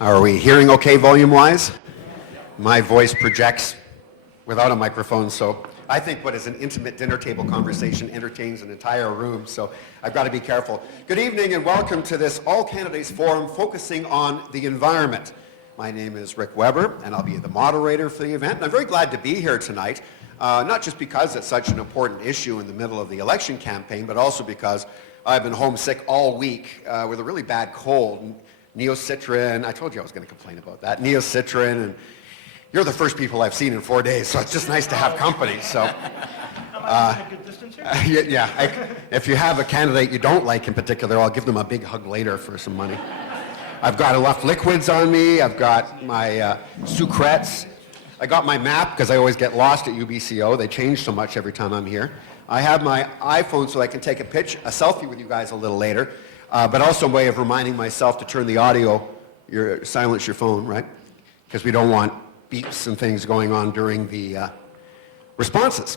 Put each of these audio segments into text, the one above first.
Are we hearing okay volume-wise? My voice projects without a microphone, so I think what is an intimate dinner table conversation entertains an entire room, so I've got to be careful. Good evening and welcome to this All Candidates Forum focusing on the environment. My name is Rick Weber and I'll be the moderator for the event. And I'm very glad to be here tonight, not just because it's such an important issue in the middle of the election campaign, but also because I've been homesick all week with a really bad cold. Neocitrin, I told you I was going to complain about that. Neocitrin, and you're the first people I've seen in 4 days, so it's just nice to have company. So, Am I a good distance here? If you have a candidate you don't like in particular, I'll give them a big hug later for some money. I've got enough liquids on me. I've got my sucrets. I got my map because I always get lost at UBCO. They change so much every time I'm here. I have my iPhone so I can take a selfie with you guys a little later. But also a way of reminding myself to turn the audio, silence your phone, right? Because we don't want beeps and things going on during the responses.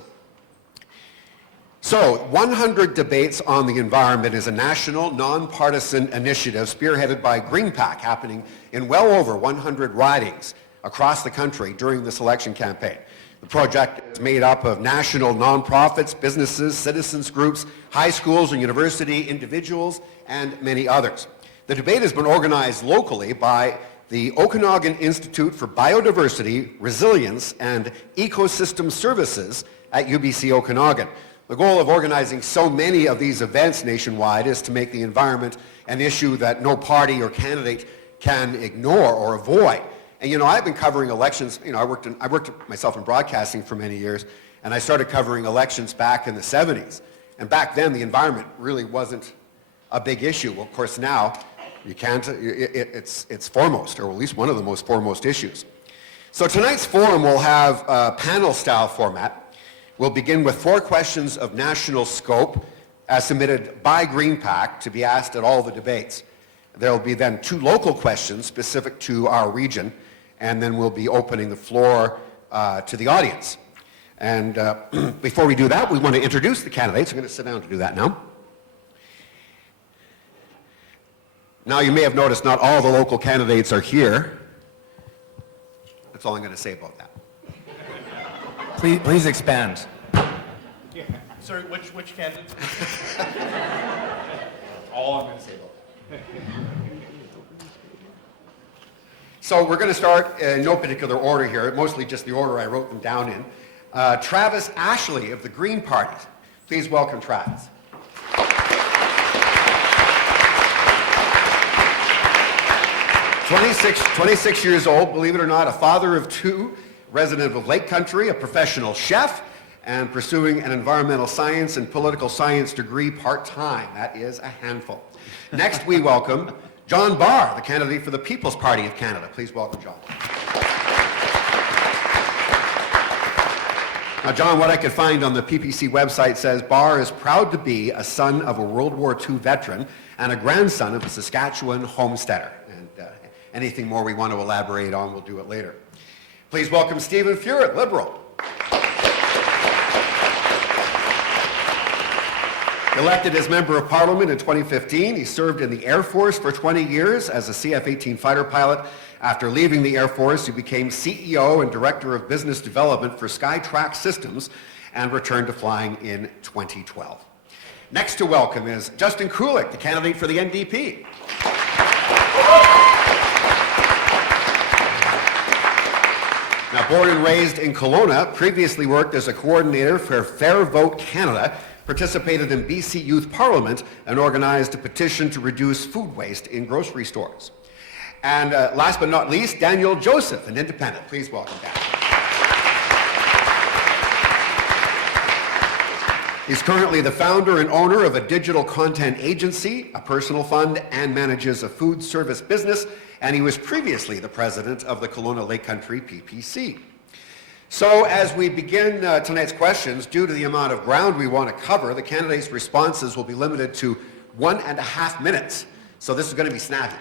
So, 100 Debates on the Environment is a national, nonpartisan initiative spearheaded by GreenPAC, happening in well over 100 ridings across the country during this election campaign. The project is made up of national nonprofits, businesses, citizens groups, high schools and university individuals, and many others. The debate has been organized locally by the Okanagan Institute for Biodiversity, Resilience, and Ecosystem Services at UBC Okanagan. The goal of organizing so many of these events nationwide is to make the environment an issue that no party or candidate can ignore or avoid. And you know, I've been covering elections, I worked myself in broadcasting for many years, and I started covering elections back in the 70s. And back then, the environment really wasn't a big issue. Well, of course, now, it's foremost, or at least one of the most foremost issues. So tonight's forum will have a panel-style format. We'll begin with 4 questions of national scope, as submitted by GreenPAC to be asked at all the debates. There will be then 2 local questions specific to our region, and then we'll be opening the floor to the audience. And before we do that, we want to introduce the candidates. I'm going to sit down to do that now. Now, you may have noticed not all the local candidates are here. That's all I'm going to say about that. Please expand. Yeah. Sorry, which candidates? All I'm going to say about that. So we're going to start in no particular order here, mostly just the order I wrote them down in. Travis Ashley of the Green Party. Please welcome Travis. 26 years old, believe it or not, a father of 2, resident of Lake Country, a professional chef, and pursuing an environmental science and political science degree part-time. That is a handful. Next, we welcome John Barr, the candidate for the People's Party of Canada. Please welcome John. Now, John, what I could find on the PPC website says Barr is proud to be a son of a World War II veteran and a grandson of a Saskatchewan homesteader. And anything more we want to elaborate on, we'll do it later. Please welcome Stephen Furett, Liberal. Elected as Member of Parliament in 2015, he served in the Air Force for 20 years as a CF-18 fighter pilot. After leaving the Air Force, he became CEO and Director of Business Development for Skytrax Systems and returned to flying in 2012. Next to welcome is Justin Kulik, the candidate for the NDP. Now, born and raised in Kelowna, previously worked as a coordinator for Fair Vote Canada, participated in BC Youth Parliament, and organized a petition to reduce food waste in grocery stores. And last but not least, Daniel Joseph, an independent. Please welcome Daniel. He's currently the founder and owner of a digital content agency, a personal fund, and manages a food service business, and he was previously the president of the Kelowna Lake Country PPC. So as we begin tonight's questions, due to the amount of ground we want to cover, the candidates' responses will be limited to 1.5 minutes. So this is going to be snappy.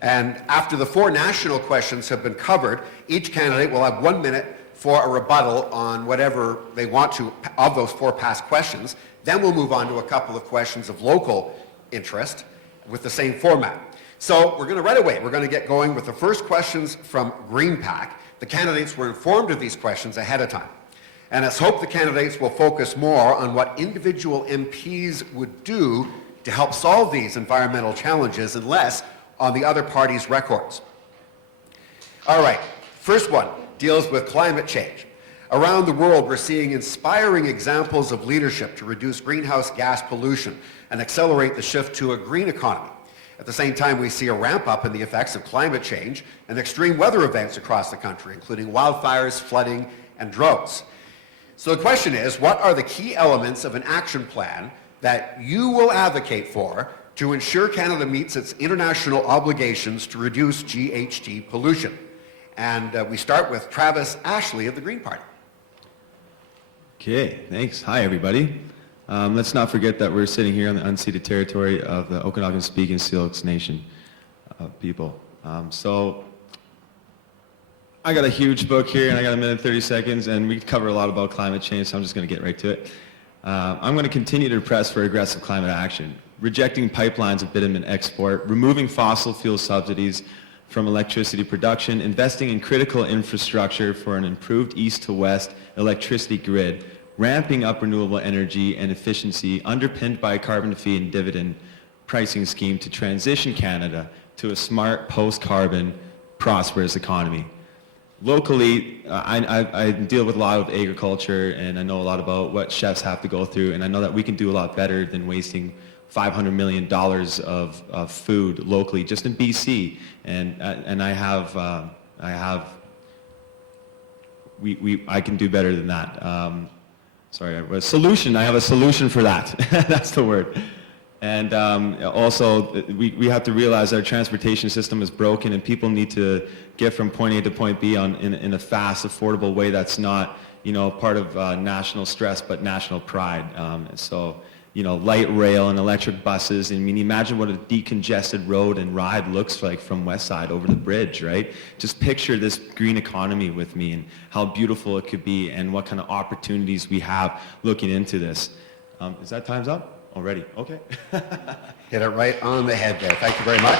And after the 4 national questions have been covered, each candidate will have 1 minute for a rebuttal on whatever they want to of those 4 past questions. Then we'll move on to a couple of questions of local interest with the same format. So we're going to get going with the first questions from GreenPAC. The candidates were informed of these questions ahead of time. And it's hoped the candidates will focus more on what individual MPs would do to help solve these environmental challenges and less on the other party's records. All right, first one deals with climate change. Around the world, we're seeing inspiring examples of leadership to reduce greenhouse gas pollution and accelerate the shift to a green economy. At the same time, we see a ramp up in the effects of climate change and extreme weather events across the country, including wildfires, flooding, and droughts. So the question is, what are the key elements of an action plan that you will advocate for to ensure Canada meets its international obligations to reduce GHG pollution? And we start with Travis Ashley of the Green Party. Okay, thanks. Hi, everybody. Let's not forget that we're sitting here on the unceded territory of the Okanagan-speaking Syilx Nation people. So I got a huge book here, and I got a minute and 30 seconds, and we cover a lot about climate change, so I'm just going to get right to it. I'm going to continue to press for aggressive climate action, rejecting pipelines of bitumen export, removing fossil fuel subsidies from electricity production, investing in critical infrastructure for an improved east-to-west electricity grid, ramping up renewable energy and efficiency underpinned by a carbon fee and dividend pricing scheme to transition Canada to a smart, post-carbon, prosperous economy. Locally, I deal with a lot of agriculture, and I know a lot about what chefs have to go through, and I know that we can do a lot better than wasting $500 million of food locally, just in BC. And I can do better than that. I have a solution for that. That's the word. And also, we have to realize our transportation system is broken, and people need to get from point A to point B in a fast, affordable way that's not, part of national stress, but national pride. Light rail and electric buses. I mean, imagine what a decongested road and ride looks like from West Side over the bridge, right? Just picture this green economy with me and how beautiful it could be and what kind of opportunities we have looking into this. Is that time's up? Already? Okay. Hit it right on the head there. Thank you very much.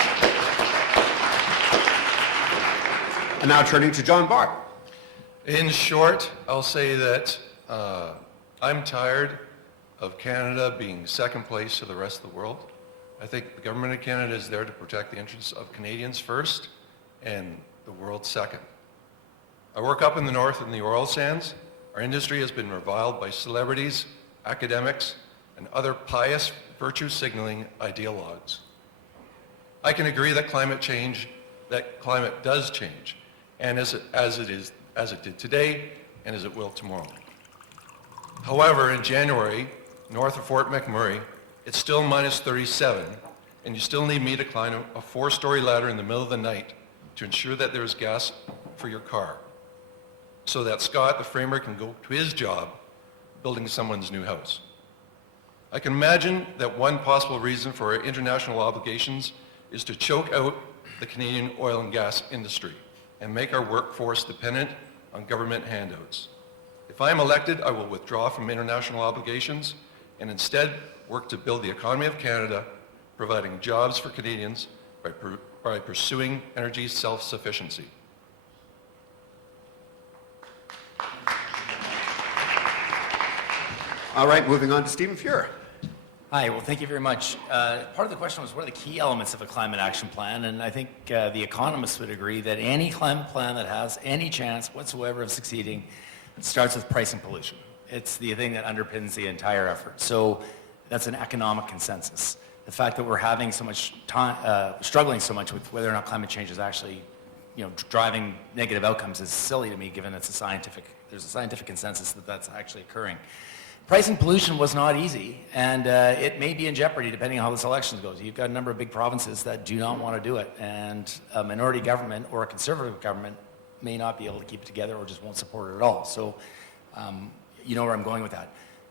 And now turning to John Barr. In short, I'll say that I'm tired of Canada being second place to the rest of the world. I think the government of Canada is there to protect the interests of Canadians first and the world second. I work up in the north in the oil sands. Our industry has been reviled by celebrities, academics, and other pious virtue-signaling ideologues. I can agree that climate does change, and as it did today, and as it will tomorrow. However, in January, north of Fort McMurray, it's still minus 37, and you still need me to climb a 4-story ladder in the middle of the night to ensure that there's gas for your car, so that Scott, the framer, can go to his job building someone's new house. I can imagine that one possible reason for our international obligations is to choke out the Canadian oil and gas industry and make our workforce dependent on government handouts. If I am elected, I will withdraw from international obligations and instead work to build the economy of Canada, providing jobs for Canadians by pursuing energy self-sufficiency. All right, moving on to Stephen Fuhrer. Hi, well, thank you very much. Part of the question was, what are the key elements of a climate action plan? And I think the economists would agree that any climate plan that has any chance whatsoever of succeeding starts with pricing pollution. It's the thing that underpins the entire effort. So that's an economic consensus. The fact that we're having so much time, struggling so much with whether or not climate change is actually, driving negative outcomes is silly to me, given there's a scientific consensus that that's actually occurring. Pricing pollution was not easy, and it may be in jeopardy depending on how this election goes. You've got a number of big provinces that do not want to do it, and a minority government or a conservative government may not be able to keep it together or just won't support it at all. So you know where I'm going with that.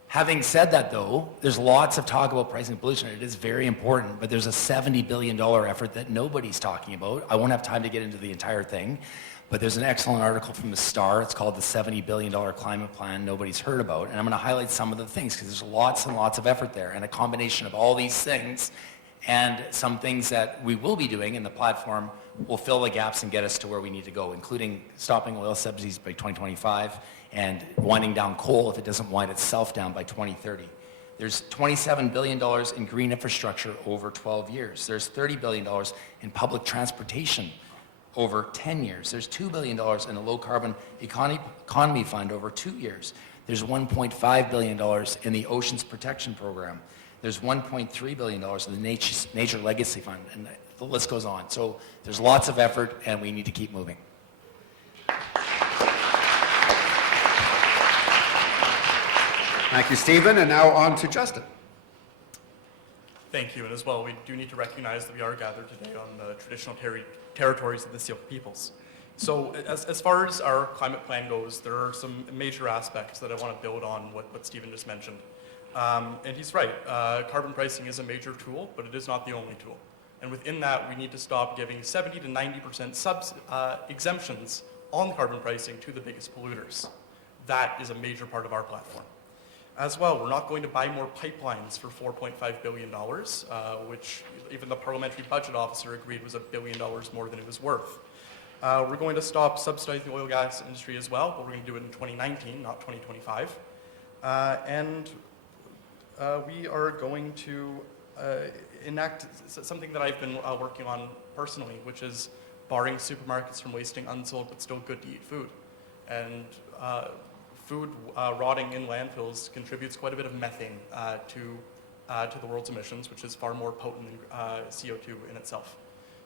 Having said that, though, there's lots of talk about pricing pollution. It is very important, but there's a $70 billion effort that nobody's talking about. I won't have time to get into the entire thing, but there's an excellent article from the Star. It's called the $70 billion Climate Plan Nobody's Heard About. And I'm going to highlight some of the things because there's lots and lots of effort there. And a combination of all these things And some things that we will be doing in the platform will fill the gaps and get us to where we need to go, including stopping oil subsidies by 2025 and winding down coal if it doesn't wind itself down by 2030. There's $27 billion in green infrastructure over 12 years. There's $30 billion in public transportation over 10 years. There's $2 billion in a low-carbon economy fund over 2 years. There's $1.5 billion in the Oceans Protection Program. There's $1.3 billion in the Nature Legacy Fund, and the list goes on. So there's lots of effort, and we need to keep moving. Thank you, Stephen. And now on to Justin. Thank you, and as well, we do need to recognize that we are gathered today on the traditional territories of the Syilx peoples. So as far as our climate plan goes, there are some major aspects that I want to build on what Stephen just mentioned. And he's right, carbon pricing is a major tool, but it is not the only tool. And within that, we need to stop giving 70 to 90% exemptions on carbon pricing to the biggest polluters. That is a major part of our platform. As well, we're not going to buy more pipelines for $4.5 billion, which even the parliamentary budget officer agreed was $1 billion more than it was worth. We're going to stop subsidizing the oil and gas industry as well, but we're going to do it in 2019, not 2025. We are going to enact something that I've been working on personally, which is barring supermarkets from wasting unsold but still good to eat food. And food rotting in landfills contributes quite a bit of methane to the world's emissions, which is far more potent than CO2 in itself.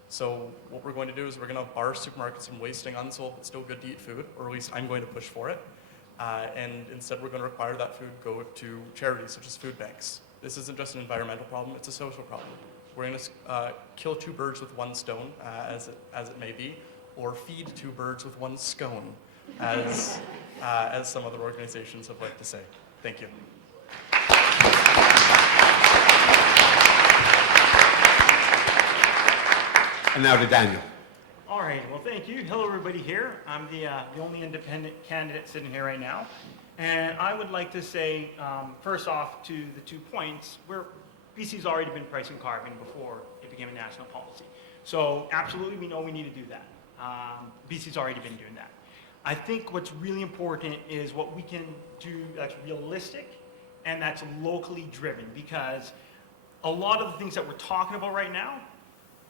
So what we're going to do is we're going to bar supermarkets from wasting unsold but still good to eat food, or at least I'm going to push for it. And instead we're going to require that food go to charities such as food banks. This isn't just an environmental problem, it's a social problem. We're going to kill two birds with one stone, as it may be, or feed two birds with one scone, as some other organizations have liked to say. Thank you. And now to Daniel. All right, well, thank you. Hello, everybody here. I'm the only independent candidate sitting here right now. And I would like to say, first off, to the 2 points, BC's already been pricing carbon before it became a national policy. So absolutely, we know we need to do that. BC's already been doing that. I think what's really important is what we can do that's realistic and that's locally driven, because a lot of the things that we're talking about right now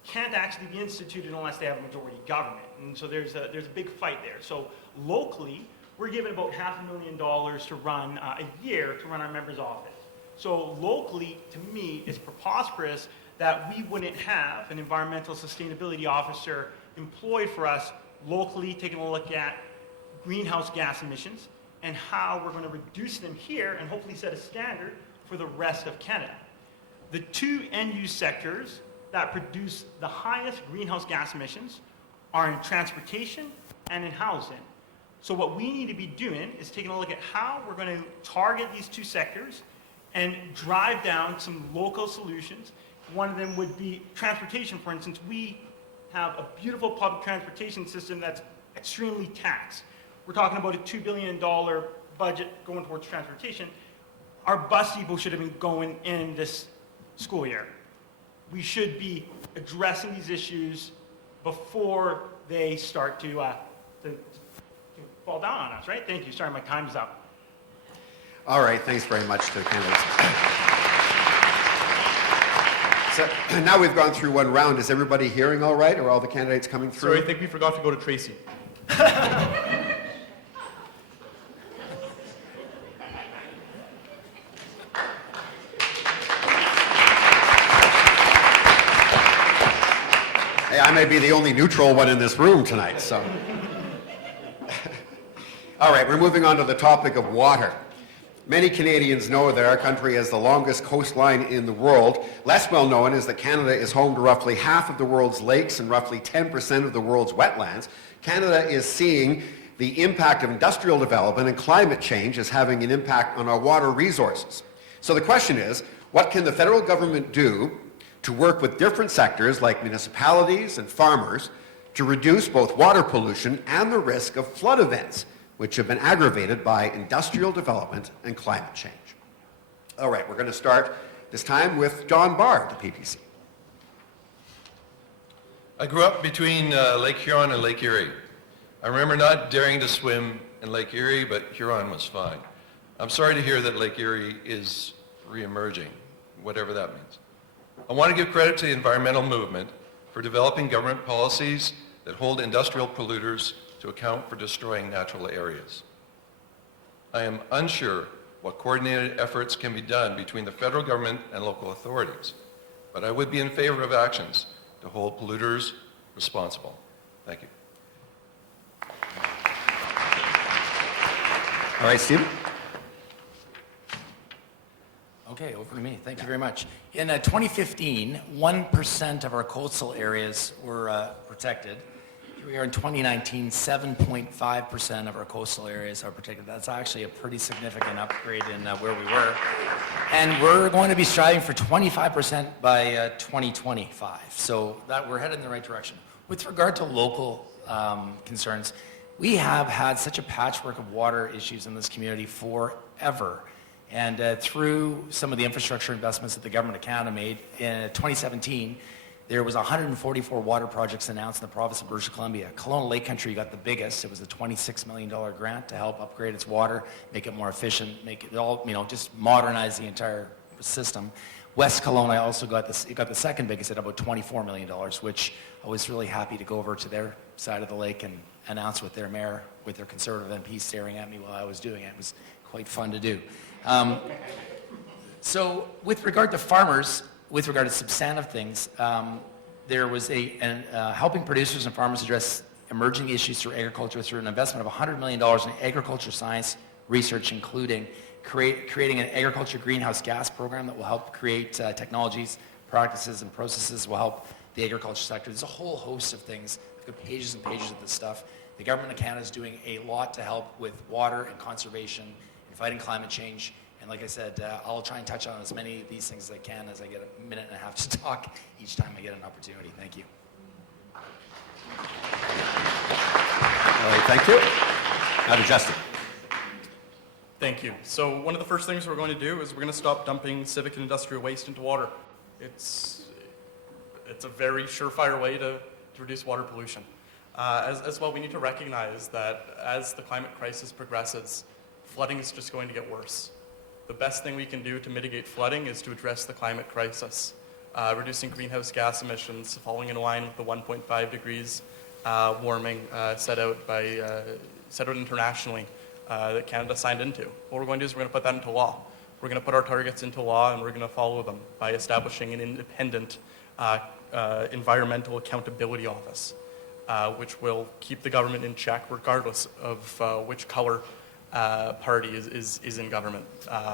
can't actually be instituted unless they have a majority government. And so there's a big fight there. So locally, we're given about $500,000 to run a year to run our member's office. So locally, to me, it's preposterous that we wouldn't have an environmental sustainability officer employed for us locally, taking a look at greenhouse gas emissions and how we're going to reduce them here and hopefully set a standard for the rest of Canada. The two end-use sectors that produce the highest greenhouse gas emissions are in transportation and in housing. So what we need to be doing is taking a look at how we're going to target these two sectors and drive down some local solutions. One of them would be transportation, for instance. We have a beautiful public transportation system that's extremely taxed. We're talking about a $2 billion budget going towards transportation. Our bus depot should have been going in this school year. We should be addressing these issues before they start to fall down on us, right? Thank you. Sorry, my time's up. All right, thanks very much to the candidates. So now we've gone through one round. Is everybody hearing all right? Are all the candidates coming through? Sorry, I think we forgot to go to Tracy. Hey, I may be the only neutral one in this room tonight, so. All right, we're moving on to the topic of water. Many Canadians know that our country has the longest coastline in the world. Less well known is that Canada is home to roughly half of the world's lakes and roughly 10% of the world's wetlands. Canada is seeing the impact of industrial development and climate change as having an impact on our water resources. So the question is, what can the federal government do to work with different sectors like municipalities and farmers to reduce both water pollution and the risk of flood events, which have been aggravated by industrial development and climate change? All right, we're going to start this time with John Barr, the PPC. I grew up between Lake Huron and Lake Erie. I remember not daring to swim in Lake Erie, but Huron was fine. I'm sorry to hear that Lake Erie is re-emerging, whatever that means. I want to give credit to the environmental movement for developing government policies that hold industrial polluters to account for destroying natural areas. I am unsure what coordinated efforts can be done between the federal government and local authorities, but I would be in favor of actions to hold polluters responsible. Thank you. All right, Stephen? Okay, over to me. Thank you very much. In 2015, 1% of our coastal areas were protected. Here we are in 2019, 7.5% of our coastal areas are protected. That's actually a pretty significant upgrade in where we were. And we're going to be striving for 25% by 2025. So that we're headed in the right direction. With regard to local concerns, we have had such a patchwork of water issues in this community forever. And through some of the infrastructure investments that the Government of Canada made in 2017, there was 144 water projects announced in the province of British Columbia. Kelowna Lake Country got the biggest. It was a $26 million grant to help upgrade its water, make it more efficient, make it all, just modernize the entire system. West Kelowna also got the second biggest at about $24 million, which I was really happy to go over to their side of the lake and announce with their mayor, with their Conservative MP staring at me while I was doing it. It was quite fun to do. So with regard to farmers, with regard to substantive things, there was helping producers and farmers address emerging issues through agriculture through an investment of $100 million in agriculture science research, including creating an agriculture greenhouse gas program that will help create technologies, practices, and processes that will help the agriculture sector. There's a whole host of things. We've got pages and pages of this stuff. The Government of Canada is doing a lot to help with water and conservation and fighting climate change. And like I said, I'll try and touch on as many of these things as I can as I get a minute and a half to talk each time I get an opportunity. Thank you. All right, thank you. Now to Justin. Thank you. So one of the first things we're going to do is we're going to stop dumping civic and industrial waste into water. It's a very surefire way to reduce water pollution. As well, we need to recognize that as the climate crisis progresses, flooding is just going to get worse. The best thing we can do to mitigate flooding is to address the climate crisis, reducing greenhouse gas emissions, falling in line with the 1.5 degrees warming set out internationally that Canada signed into. What we're going to do is we're going to put that into law. We're going to put our targets into law and we're going to follow them by establishing an independent environmental accountability office, which will keep the government in check regardless of which color party is in government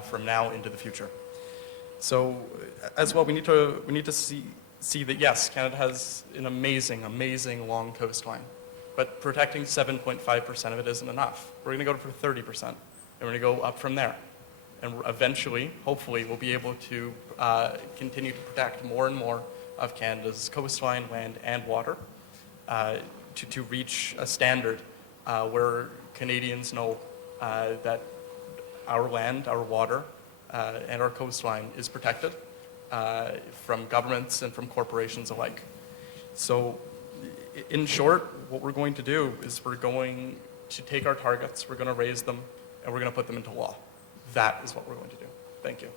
from now into the future. So as well, we need to see that yes, Canada has an amazing long coastline, but protecting 7.5% of it isn't enough. We're going to go for 30%, and we're going to go up from there. And eventually, hopefully, we'll be able to continue to protect more and more of Canada's coastline, land, and water to reach a standard where Canadians know that our land, our water, and our coastline is protected from governments and from corporations alike. So in short, what we're going to do is we're going to take our targets, we're going to raise them, and we're going to put them into law. That is what we're going to do. Thank you.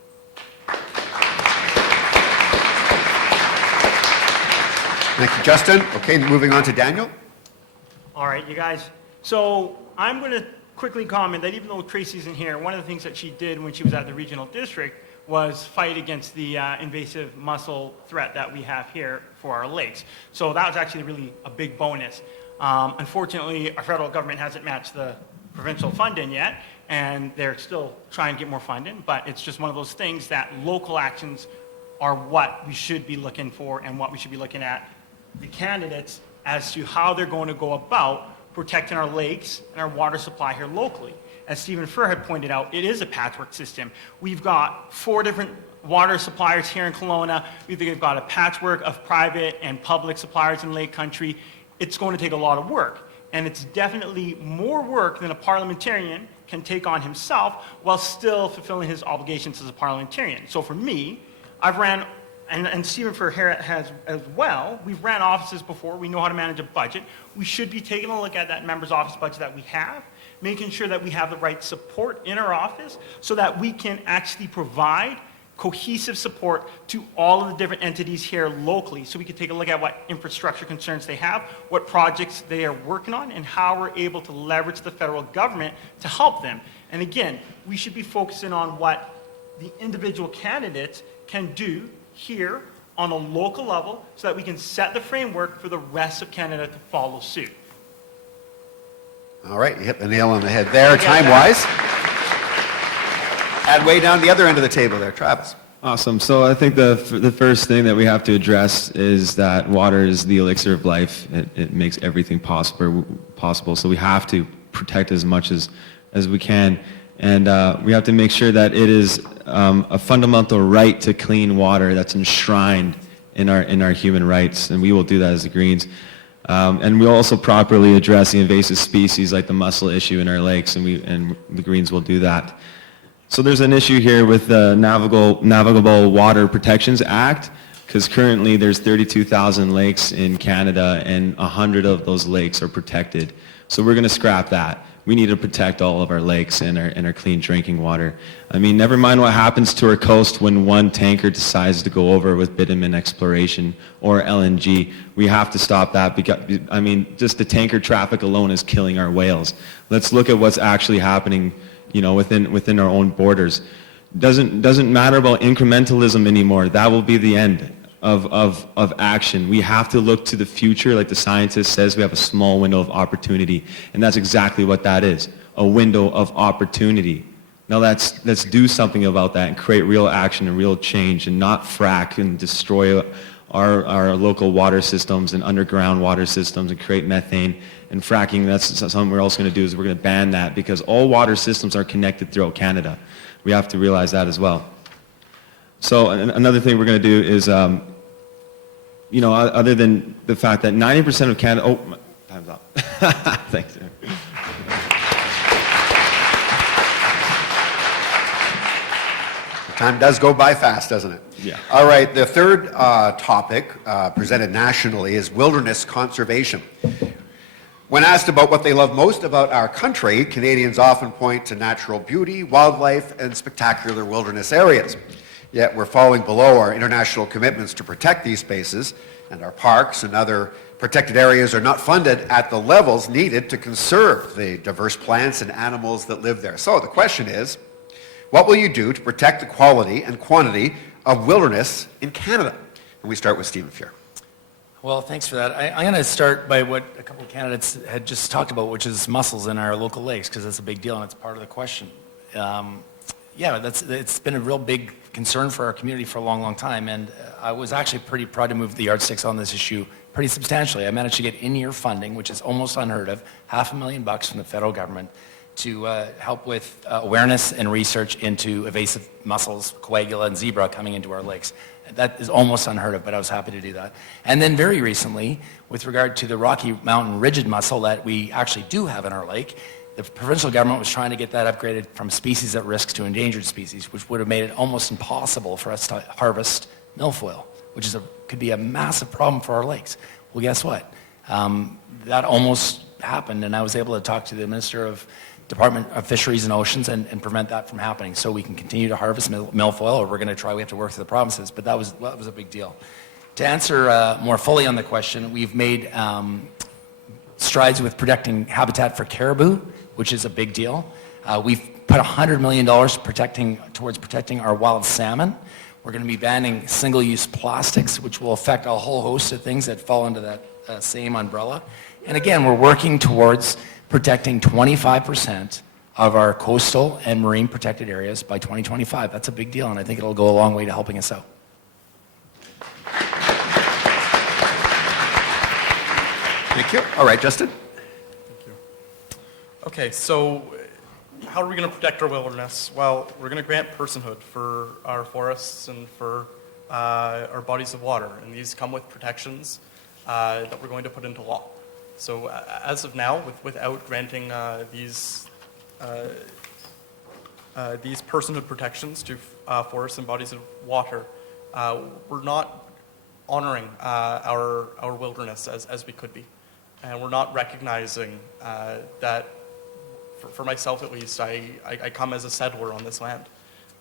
Thank you, Justin. Okay, moving on to Daniel. All right, you guys. So I'm going to quickly comment that even though Tracy isn't here, one of the things that she did when she was at the regional district was fight against the invasive mussel threat that we have here for our lakes. So that was actually really a big bonus. Unfortunately, our federal government hasn't matched the provincial funding yet, and they're still trying to get more funding, but it's just one of those things that local actions are what we should be looking for and what we should be looking at the candidates as to how they're going to go about protecting our lakes and our water supply here locally. As Stephen Furr had pointed out, it is a patchwork system. We've got 4 different water suppliers here in Kelowna. We've got a patchwork of private and public suppliers in Lake Country. It's going to take a lot of work, and it's definitely more work than a parliamentarian can take on himself while still fulfilling his obligations as a parliamentarian. So for me, I've ran and Stephen for here has as well, we've ran offices before, we know how to manage a budget. We should be taking a look at that member's office budget that we have, making sure that we have the right support in our office so that we can actually provide cohesive support to all of the different entities here locally, so we can take a look at what infrastructure concerns they have, what projects they are working on, and how we're able to leverage the federal government to help them. And again, we should be focusing on what the individual candidates can do here on a local level so that we can set the framework for the rest of Canada to follow suit. All right, you hit the nail on the head there, time-wise. And way down the other end of the table there, Travis. Awesome. So I think the first thing that we have to address is that water is the elixir of life. It makes everything possible. So we have to protect as much as we can. And we have to make sure that it is a fundamental right to clean water that's enshrined in our human rights. And we will do that as the Greens. And we'll also properly address the invasive species like the mussel issue in our lakes, and the Greens will do that. So there's an issue here with the Navigable Water Protections Act, because currently there's 32,000 lakes in Canada, and 100 of those lakes are protected. So we're going to scrap that. We need to protect all of our lakes and our clean drinking water. I mean, never mind what happens to our coast when one tanker decides to go over with bitumen exploration or LNG. We have to stop that because, I mean, just the tanker traffic alone is killing our whales. Let's look at what's actually happening, you know, within our own borders. Doesn't matter about incrementalism anymore. That will be the end of action. We have to look to the future. Like the scientist says, we have a small window of opportunity, and that's exactly what that is, a window of opportunity. Now let's do something about that and create real action and real change, and not frack and destroy our local water systems and underground water systems and create methane. And fracking, that's something we're also going to do, is we're going to ban that, because all water systems are connected throughout Canada. We have to realize that as well. So another thing we're going to do is, you know, other than the fact that 90% of Canada, oh, time's up. Thanks. Time does go by fast, doesn't it? Yeah. All right, the third topic presented nationally is wilderness conservation. When asked about what they love most about our country, Canadians often point to natural beauty, wildlife, and spectacular wilderness areas. Yet we're falling below our international commitments to protect these spaces, and our parks and other protected areas are not funded at the levels needed to conserve the diverse plants and animals that live there. So the question is, what will you do to protect the quality and quantity of wilderness in Canada? And we start with Stephen Fuhr. Well, thanks for that. I'm going to start by what a couple of candidates had just talked about, which is mussels in our local lakes, because that's a big deal and it's part of the question. Yeah, it's been a real big concern for our community for a long, long time, and I was actually pretty proud to move the yardsticks on this issue pretty substantially. I managed to get in-year funding, which is almost unheard of, $500,000 from the federal government, to help with awareness and research into invasive mussels, coagula, and zebra coming into our lakes. That is almost unheard of, but I was happy to do that. And then very recently, with regard to the Rocky Mountain rigid mussel that we actually do have in our lake, the provincial government was trying to get that upgraded from species at risk to endangered species, which would have made it almost impossible for us to harvest milfoil, which is could be a massive problem for our lakes. Well, guess what? That almost happened, and I was able to talk to the Minister of Department of Fisheries and Oceans and prevent that from happening, so we can continue to harvest milfoil, or we're going to try. We have to work through the provinces, but that was a big deal. To answer more fully on the question, we've made strides with protecting habitat for caribou, which is a big deal. We've put $100 million towards protecting our wild salmon. We're going to be banning single-use plastics, which will affect a whole host of things that fall under that same umbrella. And again, we're working towards protecting 25% of our coastal and marine protected areas by 2025. That's a big deal, and I think it'll go a long way to helping us out. Thank you. All right, Justin. Thank you. Okay, so how are we going to protect our wilderness? Well, we're going to grant personhood for our forests and for our bodies of water, and these come with protections that we're going to put into law. So as of now, without granting these personhood protections to forests and bodies of water, we're not honoring our wilderness as we could be. And we're not recognizing that, for myself at least, I come as a settler on this land.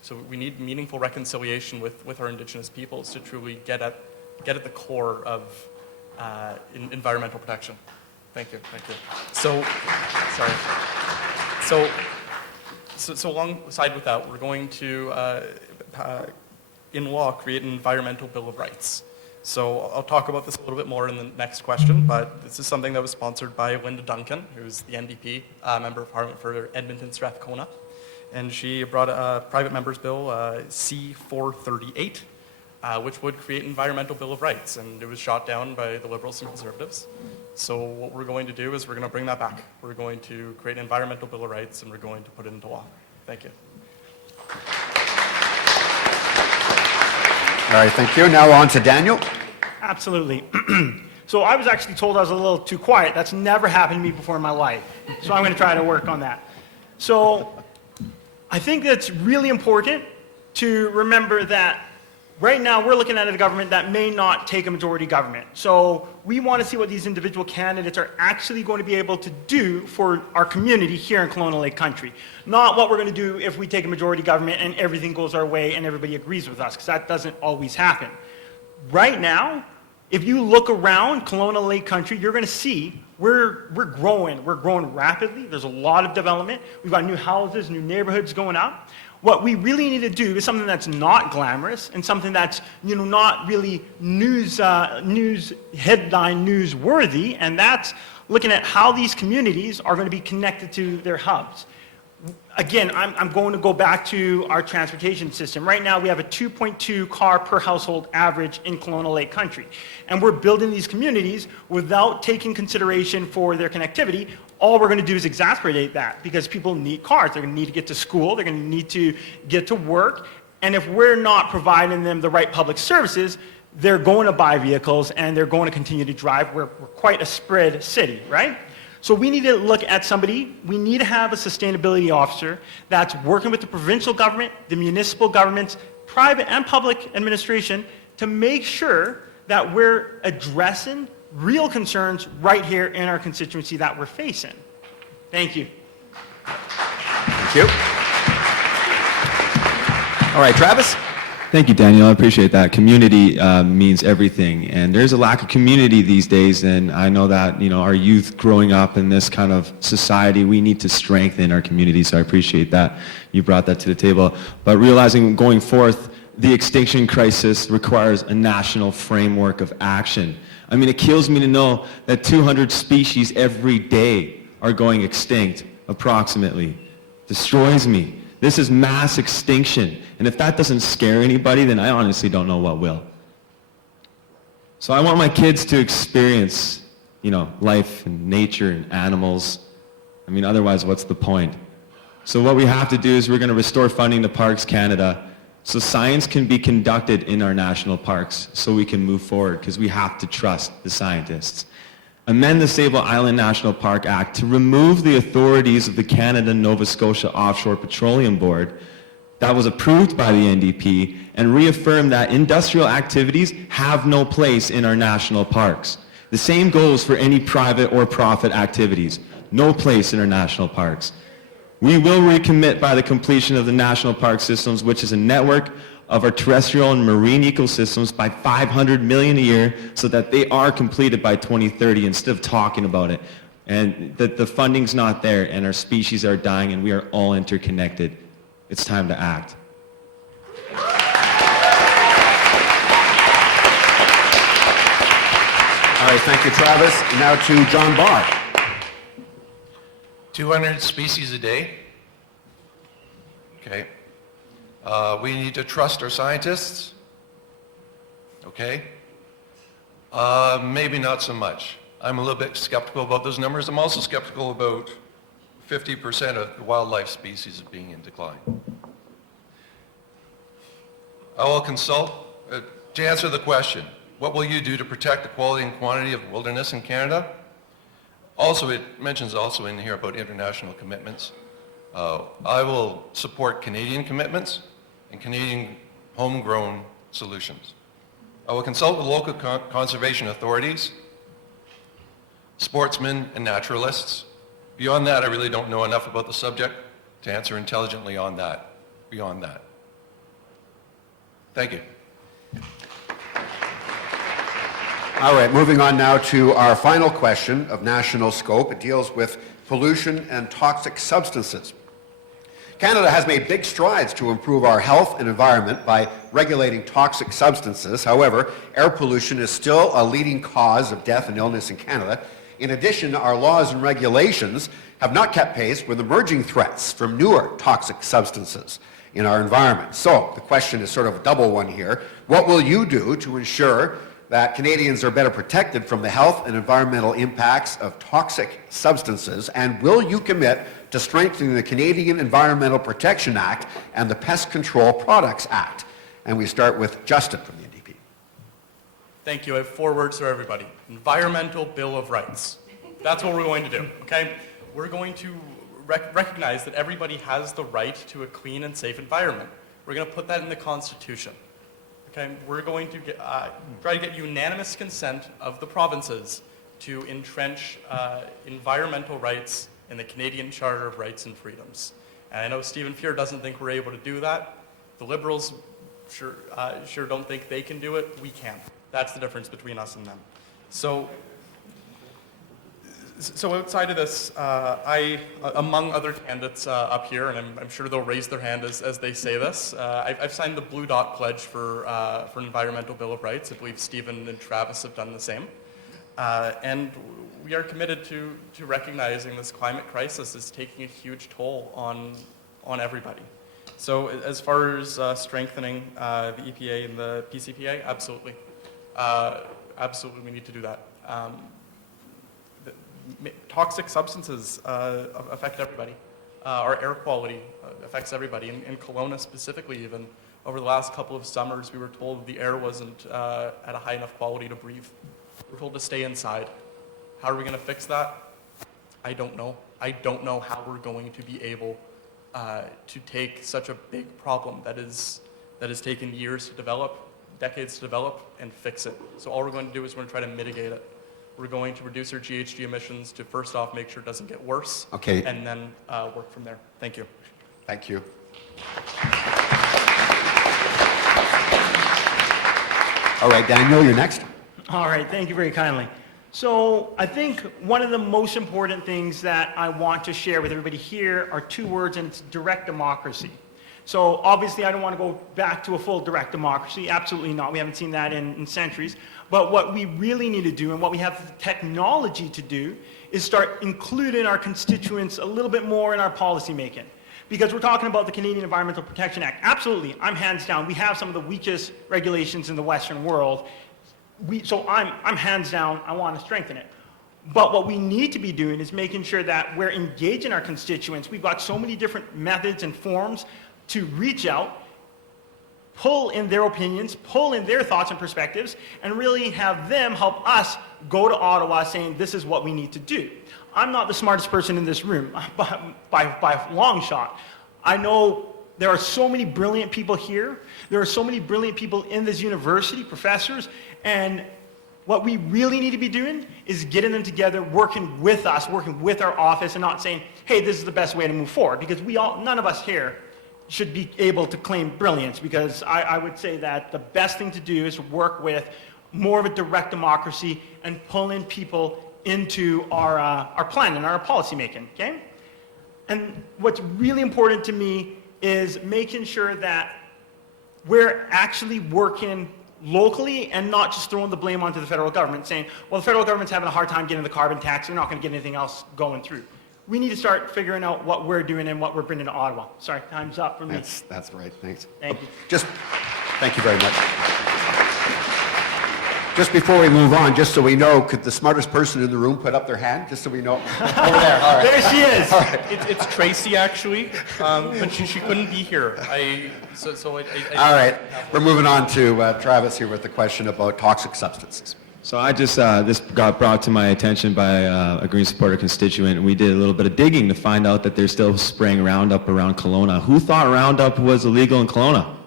So we need meaningful reconciliation with our Indigenous peoples to truly get at the core of environmental protection. Thank you. So, sorry. So alongside with that, we're going to, in law, create an environmental bill of rights. So I'll talk about this a little bit more in the next question, but this is something that was sponsored by Linda Duncan, who's the NDP Member of Parliament for Edmonton Strathcona. And she brought a private member's bill, C-438, which would create an environmental bill of rights. And it was shot down by the Liberals and Conservatives. So what we're going to do is we're going to bring that back. We're going to create an environmental bill of rights, and we're going to put it into law. Thank you. All right, thank you. Now on to Daniel. Absolutely. So I was actually told I was a little too quiet. That's never happened to me before in my life. So I'm going to try to work on that. So I think that's really important to remember that right now we're looking at a government that may not take a majority government. So we want to see what these individual candidates are actually going to be able to do for our community here in Kelowna Lake Country. Not what we're going to do if we take a majority government and everything goes our way and everybody agrees with us, because that doesn't always happen. Right now, if you look around Kelowna Lake Country, you're going to see we're growing. We're growing rapidly. There's a lot of development. We've got new houses, new neighborhoods going up. What we really need to do is something that's not glamorous and something that's, not really news headline newsworthy, and that's looking at how these communities are going to be connected to their hubs. Again, I'm going to go back to our transportation system. Right now, we have a 2.2 car per household average in Kelowna Lake Country. And we're building these communities without taking consideration for their connectivity. All we're going to do is exacerbate that because people need cars. They're going to need to get to school. They're going to need to get to work. And if we're not providing them the right public services, they're going to buy vehicles and they're going to continue to drive. We're quite a spread city, right? So we need to look at somebody, we need to have a sustainability officer that's working with the provincial government, the municipal governments, private and public administration to make sure that we're addressing real concerns right here in our constituency that we're facing. Thank you. Thank you. All right, Travis. Thank you, Daniel. I appreciate that. Community means everything, and there's a lack of community these days, and I know that, our youth growing up in this kind of society, we need to strengthen our community, so I appreciate that. You brought that to the table. But realizing going forth, the extinction crisis requires a national framework of action. I mean, it kills me to know that 200 species every day are going extinct, approximately. Destroys me. This is mass extinction. And if that doesn't scare anybody, then I honestly don't know what will. So I want my kids to experience, life and nature and animals. I mean, otherwise, what's the point? So what we have to do is we're going to restore funding to Parks Canada so science can be conducted in our national parks so we can move forward because we have to trust the scientists. Amend the Sable Island National Park Act to remove the authorities of the Canada-Nova Scotia Offshore Petroleum Board that was approved by the NDP and reaffirm that industrial activities have no place in our national parks. The same goes for any private or profit activities. No place in our national parks. We will recommit by the completion of the national park systems, which is a network of our terrestrial and marine ecosystems by $500 million a year so that they are completed by 2030 instead of talking about it. And that the funding's not there and our species are dying and we are all interconnected. It's time to act. All right, thank you, Travis. Now to John Barr. 200 species a day. Okay. We need to trust our scientists. Okay. Maybe not so much. I'm a little bit skeptical about those numbers. I'm also skeptical about 50% of the wildlife species being in decline. I will consult, to answer the question, what will you do to protect the quality and quantity of wilderness in Canada? Also, it mentions also in here about international commitments. I will support Canadian commitments and Canadian homegrown solutions. I will consult with local conservation authorities, sportsmen, and naturalists. Beyond that, I really don't know enough about the subject to answer intelligently on that, beyond that. Thank you. All right, moving on now to our final question of national scope. It deals with pollution and toxic substances. Canada has made big strides to improve our health and environment by regulating toxic substances. However, air pollution is still a leading cause of death and illness in Canada. In addition, our laws and regulations have not kept pace with emerging threats from newer toxic substances in our environment. So the question is sort of a double one here. What will you do to ensure that Canadians are better protected from the health and environmental impacts of toxic substances? And will you commit to strengthening the Canadian Environmental Protection Act and the Pest Control Products Act? And we start with Justin from the NDP. Thank you. I have 4 words for everybody. Environmental Bill of Rights. That's what we're going to do, okay? We're going to recognize that everybody has the right to a clean and safe environment. We're going to put that in the Constitution. Okay, we're going to try to get unanimous consent of the provinces to entrench environmental rights in the Canadian Charter of Rights and Freedoms. And I know Stephen Fear doesn't think we're able to do that. The Liberals sure don't think they can do it. We can. That's the difference between us and them. So outside of this, I, among other candidates up here, and I'm sure they'll raise their hand as they say this, I've signed the Blue Dot Pledge for an Environmental Bill of Rights. I believe Stephen and Travis have done the same. And we are committed to recognizing this climate crisis is taking a huge toll on everybody. So as far as strengthening the EPA and the PCPA, absolutely. Absolutely, we need to do that. Toxic substances affect everybody. Our air quality affects everybody. In Kelowna specifically even, over the last couple of summers, we were told the air wasn't at a high enough quality to breathe. We're told to stay inside. How are we going to fix that? I don't know. I don't know how we're going to be able to take such a big problem that has taken years to develop, decades to develop, and fix it. So all we're going to do is we're going to try to mitigate it. We're going to reduce our GHG emissions to first off make sure it doesn't get worse, Okay. and then work from there. Thank you. Thank you. All right, Daniel, you're next. All right, thank you very kindly. So I think one of the most important things that I want to share with everybody here are 2 words, and it's direct democracy. So obviously I don't want to go back to a full direct democracy, absolutely not. We haven't seen that in centuries. But what we really need to do, and what we have the technology to do, is start including our constituents a little bit more in our policy making. Because we're talking about the Canadian Environmental Protection Act. Absolutely, I'm hands down. We have some of the weakest regulations in the Western world. So I'm hands down, I want to strengthen it. But what we need to be doing is making sure that we're engaging our constituents. We've got so many different methods and forms to reach out, pull in their opinions, pull in their thoughts and perspectives, and really have them help us go to Ottawa saying, this is what we need to do. I'm not the smartest person in this room by a long shot. I know there are so many brilliant people here. There are so many brilliant people in this university, professors, and what we really need to be doing is getting them together, working with us, working with our office, and not saying, hey, this is the best way to move forward, because none of us here should be able to claim brilliance, because I would say that the best thing to do is work with more of a direct democracy and pull in people into our plan and our policy making, okay? And what's really important to me is making sure that we're actually working locally and not just throwing the blame onto the federal government, saying, well, the federal government's having a hard time getting the carbon tax, they're not going to get anything else going through. We need to start figuring out what we're doing and what we're bringing to Ottawa. Sorry, time's up for me. That's right, thanks. Thank you. Thank you very much. Just before we move on, just so we know, could the smartest person in the room put up their hand, just so we know? Over there, all right. There she is. All right. It's Tracy, actually, but she couldn't be here. All right, we're moving on to Travis here with the question about toxic substances. So I just, this got brought to my attention by a Green supporter constituent, and we did a little bit of digging to find out that they're still spraying Roundup around Kelowna. Who thought Roundup was illegal in Kelowna?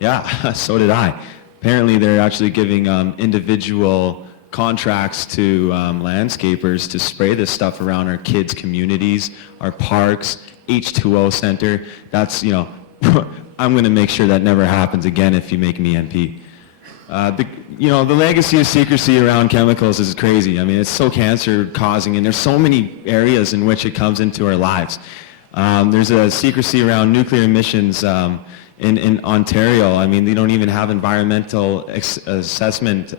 Yeah, so did I. Apparently, they're actually giving individual contracts to landscapers to spray this stuff around our kids' communities, our parks, H2O Center. That's, I'm going to make sure that never happens again if you make me MP. The legacy of secrecy around chemicals is crazy. I mean, it's so cancer-causing, and there's so many areas in which it comes into our lives. There's a secrecy around nuclear emissions in Ontario. I mean, they don't even have environmental assessment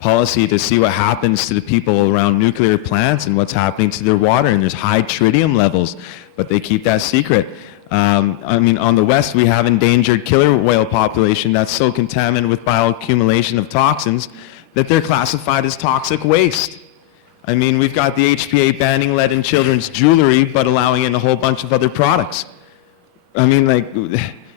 policy to see what happens to the people around nuclear plants and what's happening to their water, and there's high tritium levels, but they keep that secret. On the west, we have endangered killer whale population that's so contaminated with bioaccumulation of toxins that they're classified as toxic waste. I mean, we've got the HPA banning lead in children's jewelry, but allowing in a whole bunch of other products. I mean,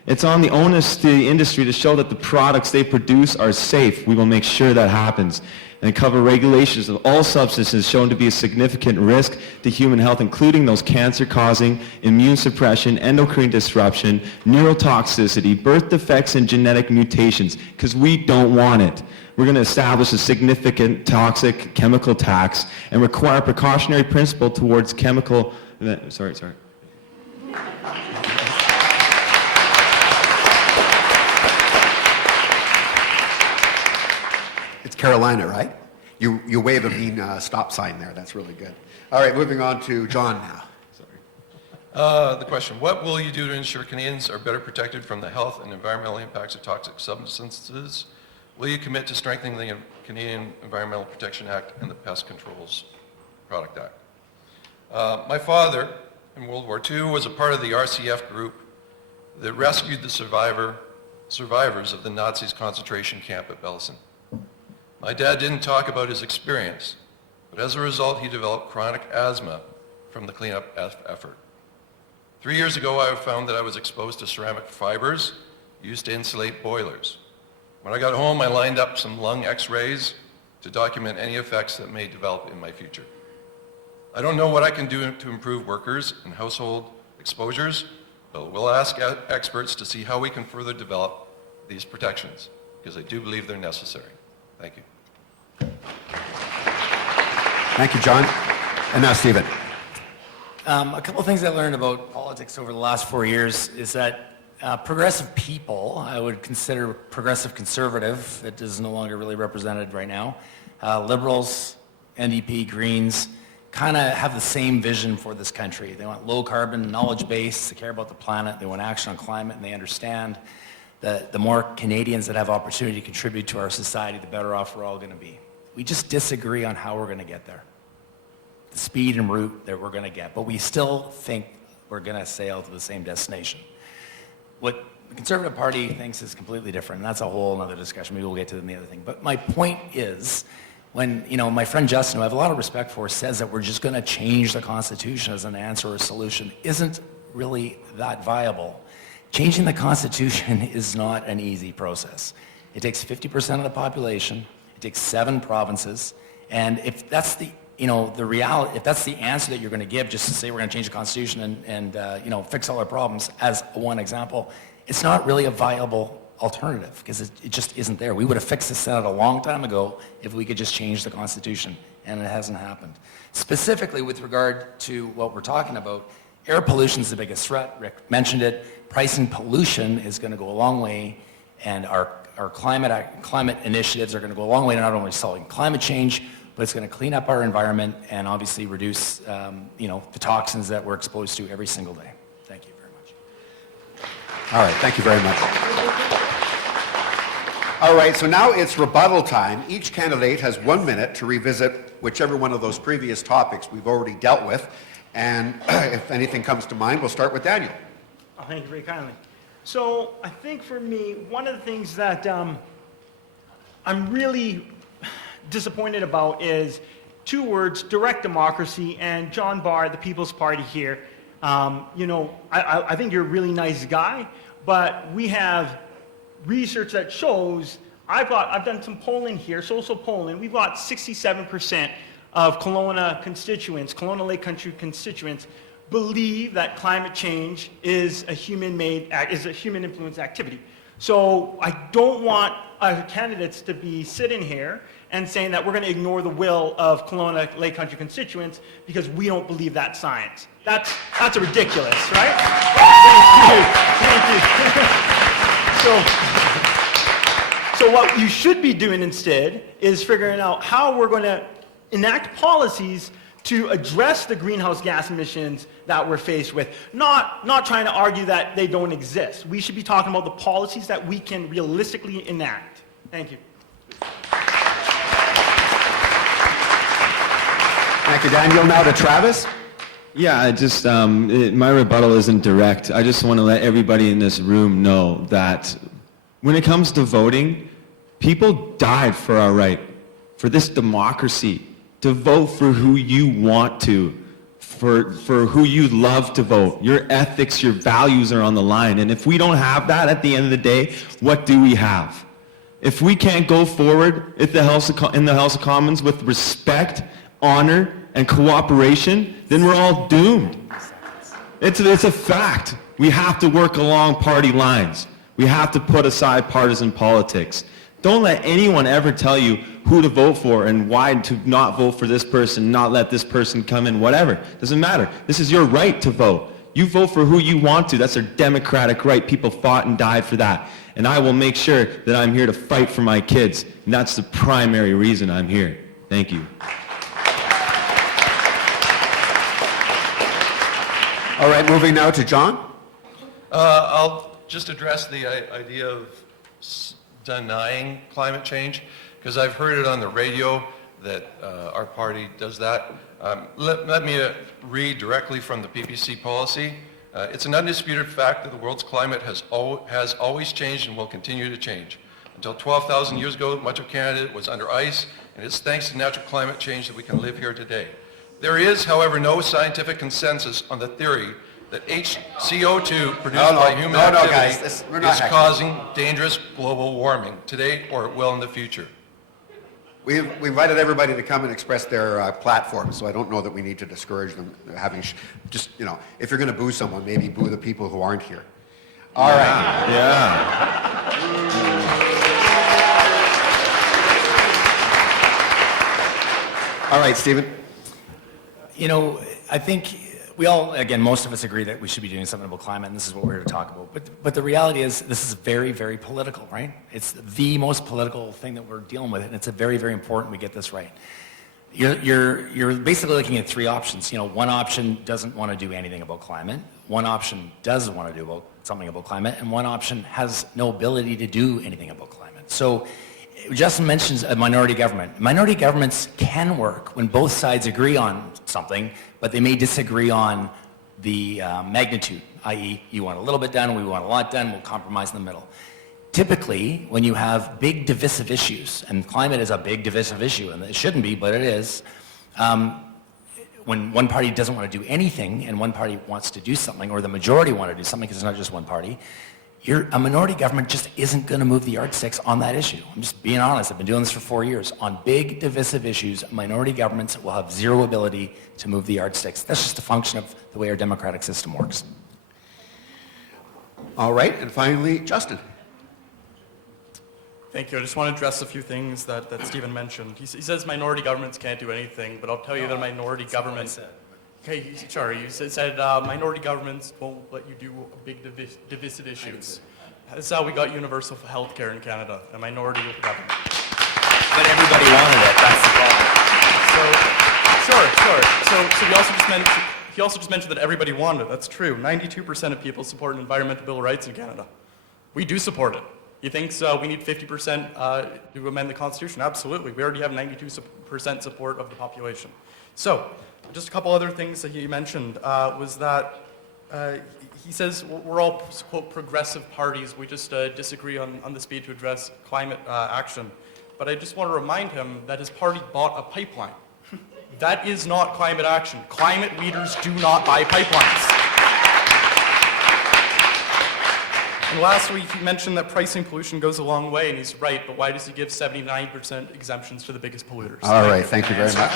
it's on the onus to the industry to show that the products they produce are safe. We will make sure that happens. And cover regulations of all substances shown to be a significant risk to human health, including those cancer-causing, immune suppression, endocrine disruption, neurotoxicity, birth defects, and genetic mutations, because we don't want it. We're going to establish a significant toxic chemical tax and require a precautionary principle towards chemical... Sorry. It's Carolina, right? You wave a mean stop sign there. That's really good. All right, moving on to John now. The question, what will you do to ensure Canadians are better protected from the health and environmental impacts of toxic substances? Will you commit to strengthening the Canadian Environmental Protection Act and the Pest Controls Product Act? My father, in World War II, was a part of the RCF group that rescued the survivors of the Nazis' concentration camp at Belsen. My dad didn't talk about his experience, but as a result, he developed chronic asthma from the cleanup effort. 3 years ago, I found that I was exposed to ceramic fibers used to insulate boilers. When I got home, I lined up some lung x-rays to document any effects that may develop in my future. I don't know what I can do to improve workers and household exposures, but we'll ask experts to see how we can further develop these protections, because I do believe they're necessary. Thank you. Thank you, John. And now, Stephen. A couple of things I learned about politics over the last 4 years is that progressive people, I would consider progressive conservative, that is no longer really represented right now, liberals, NDP, Greens, kind of have the same vision for this country. They want low carbon, knowledge base, they care about the planet, they want action on climate, and they understand that the more Canadians that have opportunity to contribute to our society, the better off we're all going to be. We just disagree on how we're going to get there, the speed and route that we're going to get, but we still think we're going to sail to the same destination. What the Conservative Party thinks is completely different, and that's a whole other discussion. Maybe we'll get to the other thing. But my point is, when my friend Justin, who I have a lot of respect for, says that we're just going to change the Constitution as an answer or a solution, isn't really that viable. Changing the Constitution is not an easy process. It takes 50% of the population. It takes 7 provinces, and if that's the reality, if that's the answer that you're going to give, just to say we're going to change the Constitution and fix all our problems, as one example, it's not really a viable alternative because it just isn't there. We would have fixed the Senate a long time ago if we could just change the Constitution, and it hasn't happened. Specifically with regard to what we're talking about, air pollution is the biggest threat. Rick mentioned it. Pricing pollution is going to go a long way, and our climate initiatives are going to go a long way to not only solving climate change, but it's going to clean up our environment and obviously reduce the toxins that we're exposed to every single day. Thank you very much. All right, thank you very much. All right, so now it's rebuttal time. Each candidate has 1 minute to revisit whichever one of those previous topics we've already dealt with. And if anything comes to mind, we'll start with Daniel. Oh, thank you very kindly. So I think for me, one of the things that I'm really disappointed about is 2 words, direct democracy, and John Barr, the People's Party here. I think you're a really nice guy, but we have research that shows, I've done some polling here, social polling, we've got 67% of Kelowna constituents, Kelowna Lake Country constituents, believe that climate change is a human influence activity. So I don't want candidates to be sitting here and saying that we're going to ignore the will of Kelowna Lake Country constituents because we don't believe that science. That's ridiculous, right? Thank you. So what you should be doing instead is figuring out how we're going to enact policies to address the greenhouse gas emissions that we're faced with, not trying to argue that they don't exist. We should be talking about the policies that we can realistically enact. Thank you. Thank you, Daniel. Now to Travis. Yeah, my rebuttal isn't direct. I just want to let everybody in this room know that when it comes to voting, people died for our right, for this democracy, to vote for who you want to, for who you love to vote. Your ethics, your values are on the line. And if we don't have that at the end of the day, what do we have? If we can't go forward in the House of Commons with respect, honor, and cooperation, then we're all doomed. It's a fact. We have to work along party lines. We have to put aside partisan politics. Don't let anyone ever tell you who to vote for and why to not vote for this person, not let this person come in, whatever. Doesn't matter. This is your right to vote. You vote for who you want to. That's their democratic right. People fought and died for that. And I will make sure that I'm here to fight for my kids. And that's the primary reason I'm here. Thank you. All right, moving now to John. I'll just address the idea of denying climate change, because I've heard it on the radio that our party does that. Let me read directly from the PPC policy. It's an undisputed fact that the world's climate has always changed and will continue to change. Until 12,000 years ago, much of Canada was under ice, and it's thanks to natural climate change that we can live here today. There is, however, no scientific consensus on the theory that CO2 produced by human activity guys, is causing dangerous global warming today, or it will in the future. We invited everybody to come and express their platform, so I don't know that we need to discourage them having, if you're going to boo someone, maybe boo the people who aren't here. All right. Yeah. All right, Stephen. You know, I think we all, again, most of us agree that we should be doing something about climate, and this is what we're here to talk about. But the reality is, this is very, very political, right? It's the most political thing that we're dealing with, and it's very, very important we get this right. You're basically looking at three options. You know, one option doesn't want to do anything about climate. One option does want to do something about climate, and one option has no ability to do anything about climate. So Justin mentions a minority government. Minority governments can work when both sides agree on something, but they may disagree on the magnitude, i.e. you want a little bit done, we want a lot done, we'll compromise in the middle. Typically, when you have big divisive issues, and climate is a big divisive issue, and it shouldn't be, but it is, when one party doesn't want to do anything and one party wants to do something, or the majority want to do something, because it's not just one party, a minority government just isn't going to move the yardsticks on that issue. I'm just being honest. I've been doing this for 4 years. On big divisive issues, minority governments will have zero ability to move the yardsticks. That's just a function of the way our democratic system works. All right, and finally, Justin. Thank you. I just want to address a few things that Stephen mentioned. He says minority governments can't do anything, but I'll tell you that minority governments... Okay, sorry, you said minority governments won't let you do big divisive issues. That's how we got universal health care in Canada, a minority government. But everybody wanted it, that's the problem. So he also just mentioned that everybody wanted it. That's true. 92% of people support an environmental bill of rights in Canada. We do support it. You think we need 50% to amend the Constitution? Absolutely. We already have 92% support of the population. So, just a couple other things that he mentioned was that he says we're all, quote, progressive parties. We just disagree on the speed to address climate action. But I just want to remind him that his party bought a pipeline. That is not climate action. Climate leaders do not buy pipelines. And lastly, he mentioned that pricing pollution goes a long way, and he's right, but why does he give 79% exemptions to the biggest polluters? All right, thank you very much.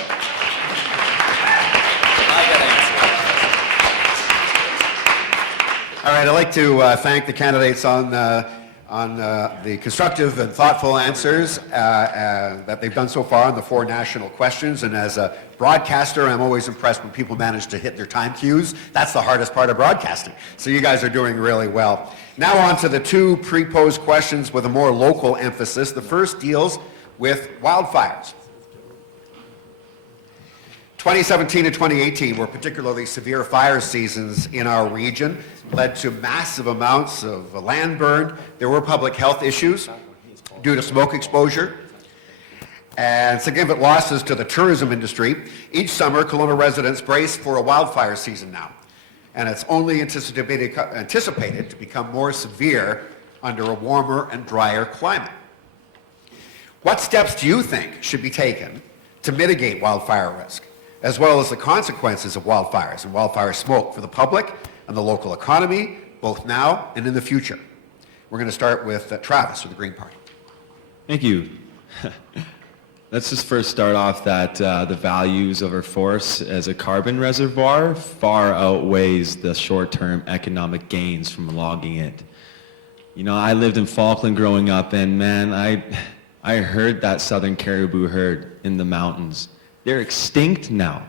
All right, I'd like to thank the candidates on on the constructive and thoughtful answers that they've done so far on the 4 national questions. And as a broadcaster, I'm always impressed when people manage to hit their time cues. That's the hardest part of broadcasting. So you guys are doing really well. Now on to the 2 pre-posed questions with a more local emphasis. The first deals with wildfires. 2017 and 2018 were particularly severe fire seasons in our region, led to massive amounts of land burned. There were public health issues due to smoke exposure and significant losses to the tourism industry. Each summer, Kelowna residents brace for a wildfire season now, and it's only anticipated to become more severe under a warmer and drier climate. What steps do you think should be taken to mitigate wildfire risk, as well as the consequences of wildfires and wildfire smoke for the public and the local economy, both now and in the future? We're going to start with Travis with the Green Party. Thank you. Let's just first start off that the values of our forest as a carbon reservoir far outweighs the short-term economic gains from logging it. You know, I lived in Falkland growing up, and man, I heard that southern caribou herd in the mountains. They're extinct now.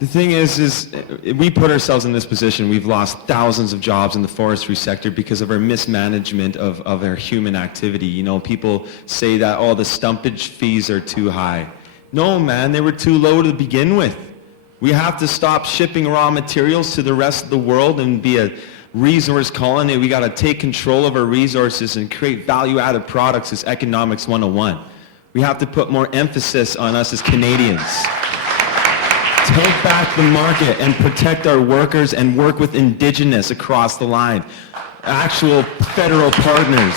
The thing is we put ourselves in this position. We've lost thousands of jobs in the forestry sector because of our mismanagement of our human activity. You know, people say that, oh, the stumpage fees are too high. No, man, they were too low to begin with. We have to stop shipping raw materials to the rest of the world and be a resource colony. We got to take control of our resources and create value-added products as Economics 101. We have to put more emphasis on us as Canadians. Take back the market and protect our workers and work with Indigenous across the line. Actual federal partners.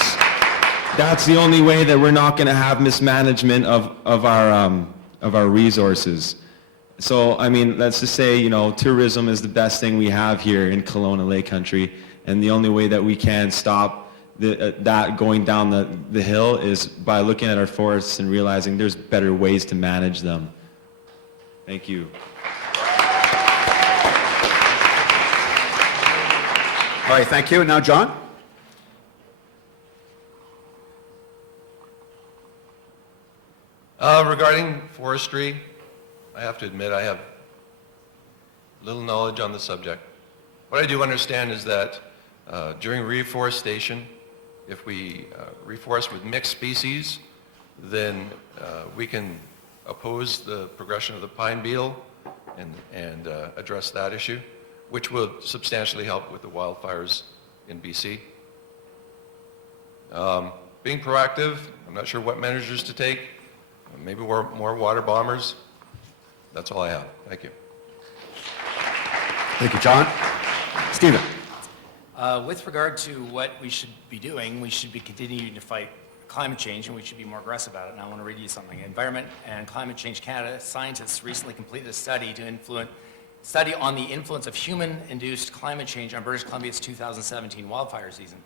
That's the only way that we're not going to have mismanagement of our resources. So, I mean, let's just say, you know, tourism is the best thing we have here in Kelowna Lake Country, and the only way that we can stop that going down the hill is by looking at our forests and realizing there's better ways to manage them. Thank you. All right, thank you. And now, John? Regarding forestry, I have to admit I have little knowledge on the subject. What I do understand is that during reforestation, if we reforest with mixed species, then we can oppose the progression of the pine beetle and address that issue, which will substantially help with the wildfires in BC. Being proactive, I'm not sure what measures to take. Maybe more water bombers. That's all I have. Thank you. Thank you, John. Stephen. With regard to what we should be doing, we should be continuing to fight climate change, and we should be more aggressive about it. And I want to read you something. Environment and Climate Change Canada scientists recently completed a study on the influence of human-induced climate change on British Columbia's 2017 wildfire season.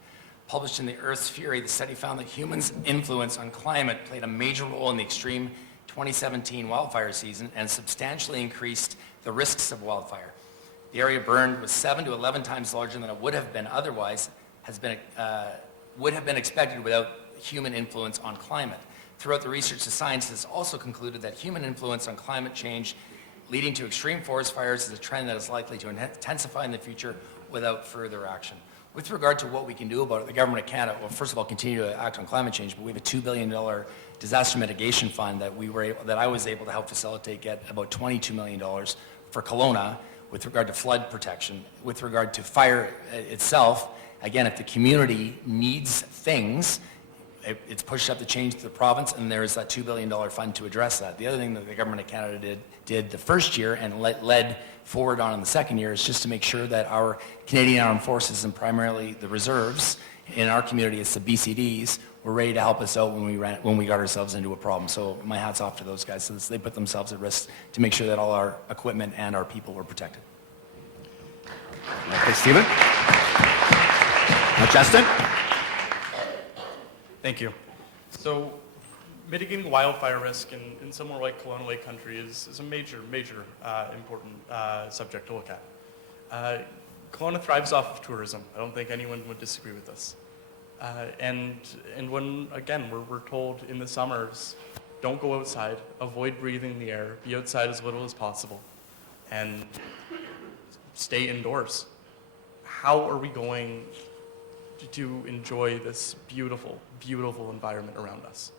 Published in the Earth's Fury, the study found that humans' influence on climate played a major role in the extreme 2017 wildfire season and substantially increased the risks of wildfire. The area burned was 7 to 11 times larger than it would have been otherwise, would have been expected without human influence on climate. Throughout the research, the scientists also concluded that human influence on climate change leading to extreme forest fires is a trend that is likely to intensify in the future without further action. With regard to what we can do about it, the Government of Canada will first of all continue to act on climate change, but we have a $2 billion disaster mitigation fund that I was able to help facilitate get about $22 million for Kelowna with regard to flood protection. With regard to fire itself, again, if the community needs things, it's pushed up the change to the province, and there's that $2 billion fund to address that. The other thing that the Government of Canada did the first year and led forward on in the second year is just to make sure that our Canadian Armed Forces and primarily the reserves in our community, it's the BCDs, were ready to help us out when we got ourselves into a problem. So my hat's off to those guys. So they put themselves at risk to make sure that all our equipment and our people were protected. Okay, Stephen. Now, Justin. Thank you. So mitigating wildfire risk in somewhere like Kelowna Lake Country is a major important subject to look at. Kelowna thrives off of tourism. I don't think anyone would disagree with this. And when, again, we're told in the summers, don't go outside, avoid breathing the air, be outside as little as possible, and stay indoors. How are we going to enjoy this beautiful, beautiful environment around us?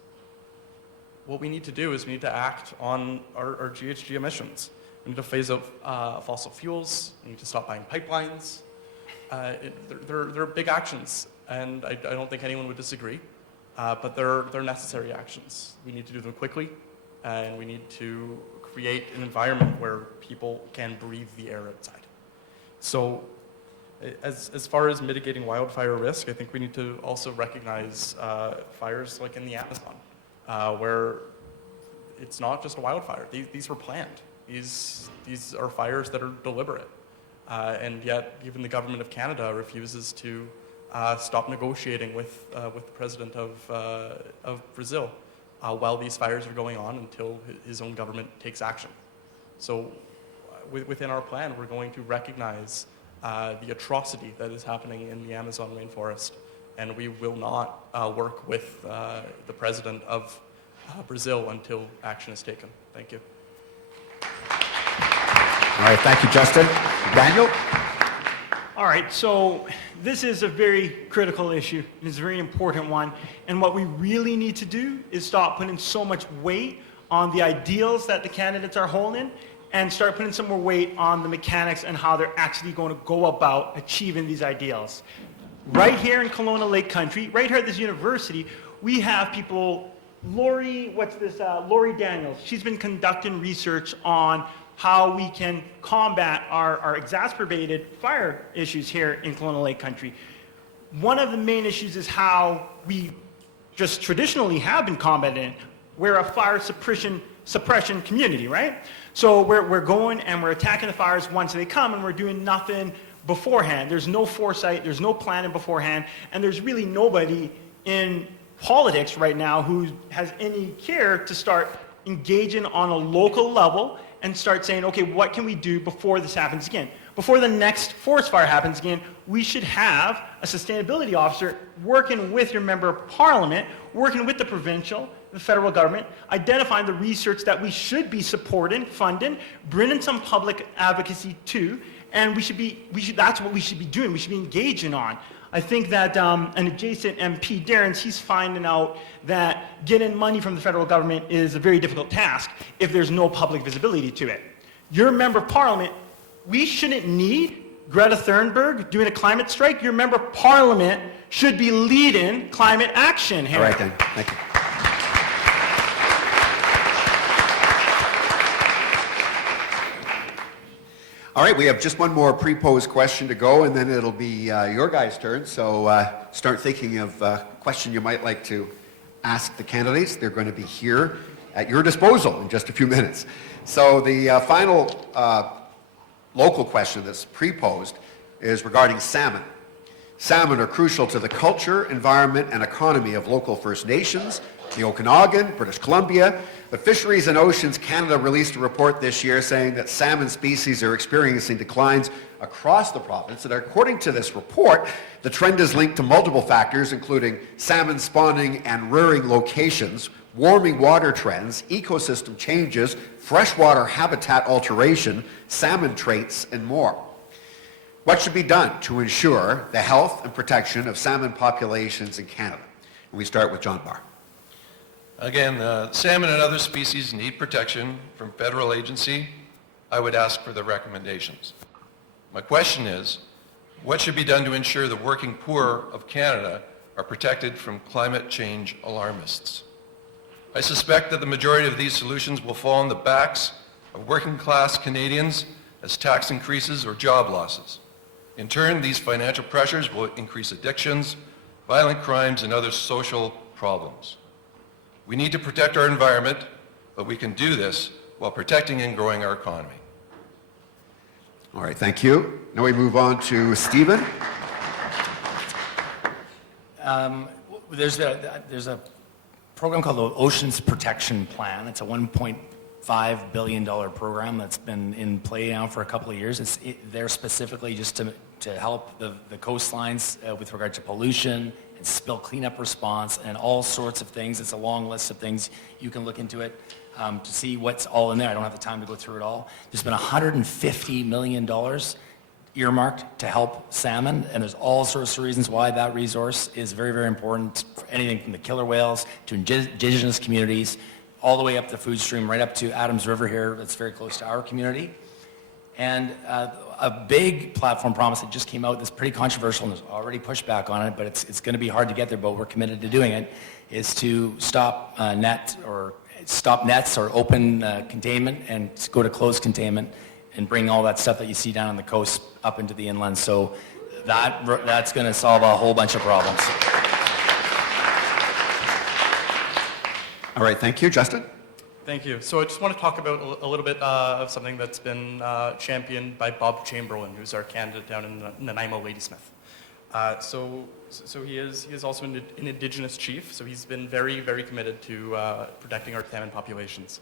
What we need to do is we need to act on our GHG emissions. We need to phase out fossil fuels. We need to stop buying pipelines. They're big actions, and I don't think anyone would disagree. But they're necessary actions. We need to do them quickly, and we need to create an environment where people can breathe the air outside. So as far as mitigating wildfire risk, I think we need to also recognize fires like in the Amazon, where it's not just a wildfire. These were planned. These are fires that are deliberate. And yet, even the government of Canada refuses to stop negotiating with the president of Brazil while these fires are going on until his own government takes action. So within our plan, we're going to recognize the atrocity that is happening in the Amazon rainforest, and we will not work with the president of Brazil until action is taken. Thank you. All right, thank you, Justin. Daniel? All right, so this is a very critical issue. It's a very important one. And what we really need to do is stop putting so much weight on the ideals that the candidates are holding and start putting some more weight on the mechanics and how they're actually going to go about achieving these ideals. Right here in Kelowna Lake Country, right here at this university, we have people, Lori Daniels. She's been conducting research on how we can combat our exacerbated fire issues here in Kelowna Lake Country. One of the main issues is how we just traditionally have been combating. We're a fire suppression community, right? So we're going and we're attacking the fires once they come, and we're doing nothing beforehand. There's no foresight, there's no planning beforehand, and there's really nobody in politics right now who has any care to start engaging on a local level and start saying, okay, what can we do before this happens again? Before the next forest fire happens again, we should have a sustainability officer working with your member of parliament, working with the provincial, the federal government, identifying the research that we should be supporting, funding, bringing some public advocacy to, and that's what we should be doing. We should be engaging on. I think that an adjacent MP, Darren's, he's finding out that getting money from the federal government is a very difficult task if there's no public visibility to it. Your member of parliament, we shouldn't need Greta Thunberg doing a climate strike. Your member of parliament should be leading climate action here. All right, then. Thank you. All right, we have just one more pre-posed question to go, and then it'll be your guys' turn. So start thinking of a question you might like to ask the candidates. They're going to be here at your disposal in just a few minutes. So the final local question that's pre-posed is regarding salmon. Salmon are crucial to the culture, environment, and economy of local First Nations, the Okanagan, British Columbia. But Fisheries and Oceans Canada released a report this year saying that salmon species are experiencing declines across the province. And according to this report, the trend is linked to multiple factors, including salmon spawning and rearing locations, warming water trends, ecosystem changes, freshwater habitat alteration, salmon traits, and more. What should be done to ensure the health and protection of salmon populations in Canada? And we start with John Barr. Again, salmon and other species need protection from federal agency. I would ask for the recommendations. My question is, what should be done to ensure the working poor of Canada are protected from climate change alarmists? I suspect that the majority of these solutions will fall on the backs of working class Canadians as tax increases or job losses. In turn, these financial pressures will increase addictions, violent crimes, and other social problems. We need to protect our environment, but we can do this while protecting and growing our economy. All right, thank you. Now we move on to Stephen. There's a program called the Oceans Protection Plan. It's a $1.5 billion program that's been in play now for a couple of years. It's there specifically just to help the coastlines with regard to pollution and spill cleanup response and all sorts of things. It's a long list of things. You can look into it to see what's all in there. I don't have the time to go through it all. There's been $150 million earmarked to help salmon, and there's all sorts of reasons why that resource is very, very important for anything from the killer whales to indigenous communities, all the way up the food stream, right up to Adams River here, that's very close to our community. And a big platform promise that just came out that's pretty controversial, and there's already pushback on it, but it's going to be hard to get there, but we're committed to doing it, is to stop nets or open containment and go to closed containment and bring all that stuff that you see down on the coast up into the inland. So that's going to solve a whole bunch of problems. All right, thank you. Justin? Thank you. So I just want to talk about a little bit of something that's been championed by Bob Chamberlain, who's our candidate down in Nanaimo Ladysmith. So he is also an Indigenous chief, so he's been very, very committed to protecting our salmon populations.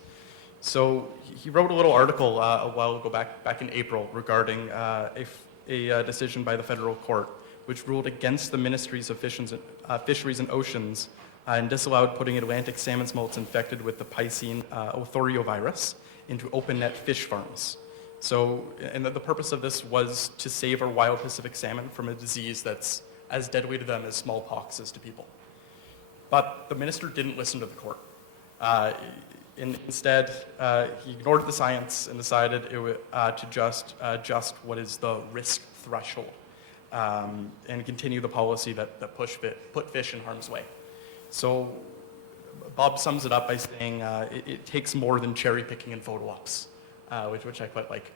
So he wrote a little article a while ago, back in April, regarding a decision by the federal court, which ruled against the Ministries of Fisheries and Oceans and disallowed putting Atlantic salmon smolts infected with the Piscine othoriovirus into open net fish farms. So, and the purpose of this was to save our wild Pacific salmon from a disease that's as deadly to them as smallpox is to people. But the minister didn't listen to the court. Instead, he ignored the science and decided to just adjust what is the risk threshold and continue the policy that put fish in harm's way. So Bob sums it up by saying it takes more than cherry picking and photo ops, which I quite like.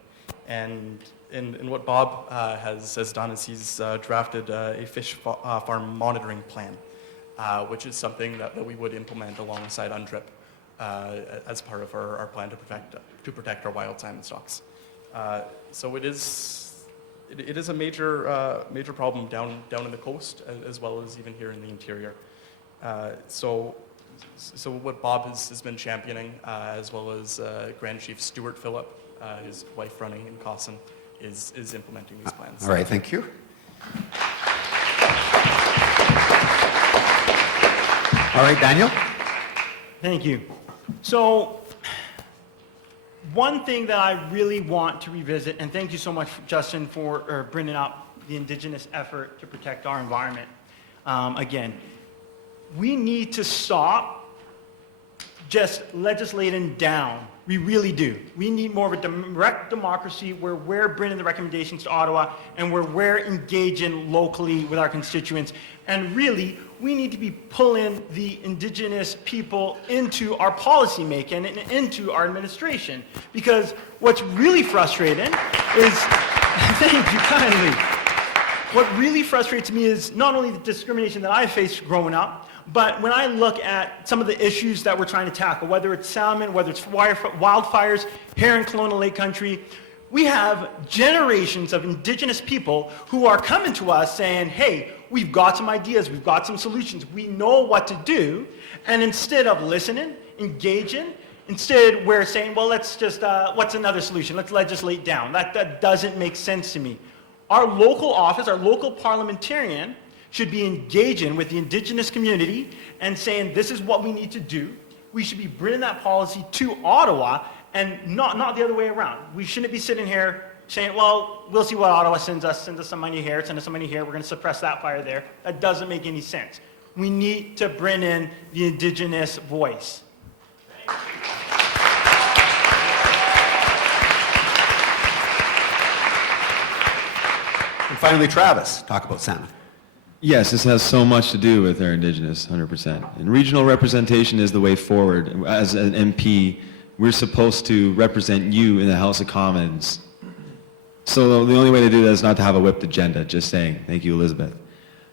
And what Bob has done is he's drafted a fish farm monitoring plan, which is something that we would implement alongside UNDRIP as part of our plan to protect our wild salmon stocks. So it is a major problem down in the coast as well as even here in the interior. So what Bob has been championing, as well as Grand Chief Stuart Phillip, his wife running in Cawson, is implementing these plans. All right, thank you. All right, Daniel? Thank you. So, one thing that I really want to revisit, and thank you so much, Justin, for bringing up the Indigenous effort to protect our environment. Again, we need to stop just legislating down. We really do. We need more of a direct democracy where we're bringing the recommendations to Ottawa and where we're engaging locally with our constituents. And really, we need to be pulling the Indigenous people into our policy making and into our administration. Because what's really frustrating is, thank you kindly, what really frustrates me is not only the discrimination that I faced growing up, but when I look at some of the issues that we're trying to tackle, whether it's salmon, whether it's wildfires here in Colonial Lake Country, we have generations of Indigenous people who are coming to us saying, hey, we've got some ideas, we've got some solutions, we know what to do, and instead of listening, engaging, instead we're saying, well, let's just, what's another solution? Let's legislate down. That doesn't make sense to me. Our local office, our local parliamentarian, should be engaging with the Indigenous community and saying, this is what we need to do. We should be bringing that policy to Ottawa and not the other way around. We shouldn't be sitting here saying, well, we'll see what Ottawa sends us some money here, send us some money here, we're going to suppress that fire there. That doesn't make any sense. We need to bring in the Indigenous voice. And finally, Travis, talk about salmon. Yes, this has so much to do with our Indigenous, 100%. And regional representation is the way forward. As an MP, we're supposed to represent you in the House of Commons. So the only way to do that is not to have a whipped agenda, just saying. Thank you, Elizabeth.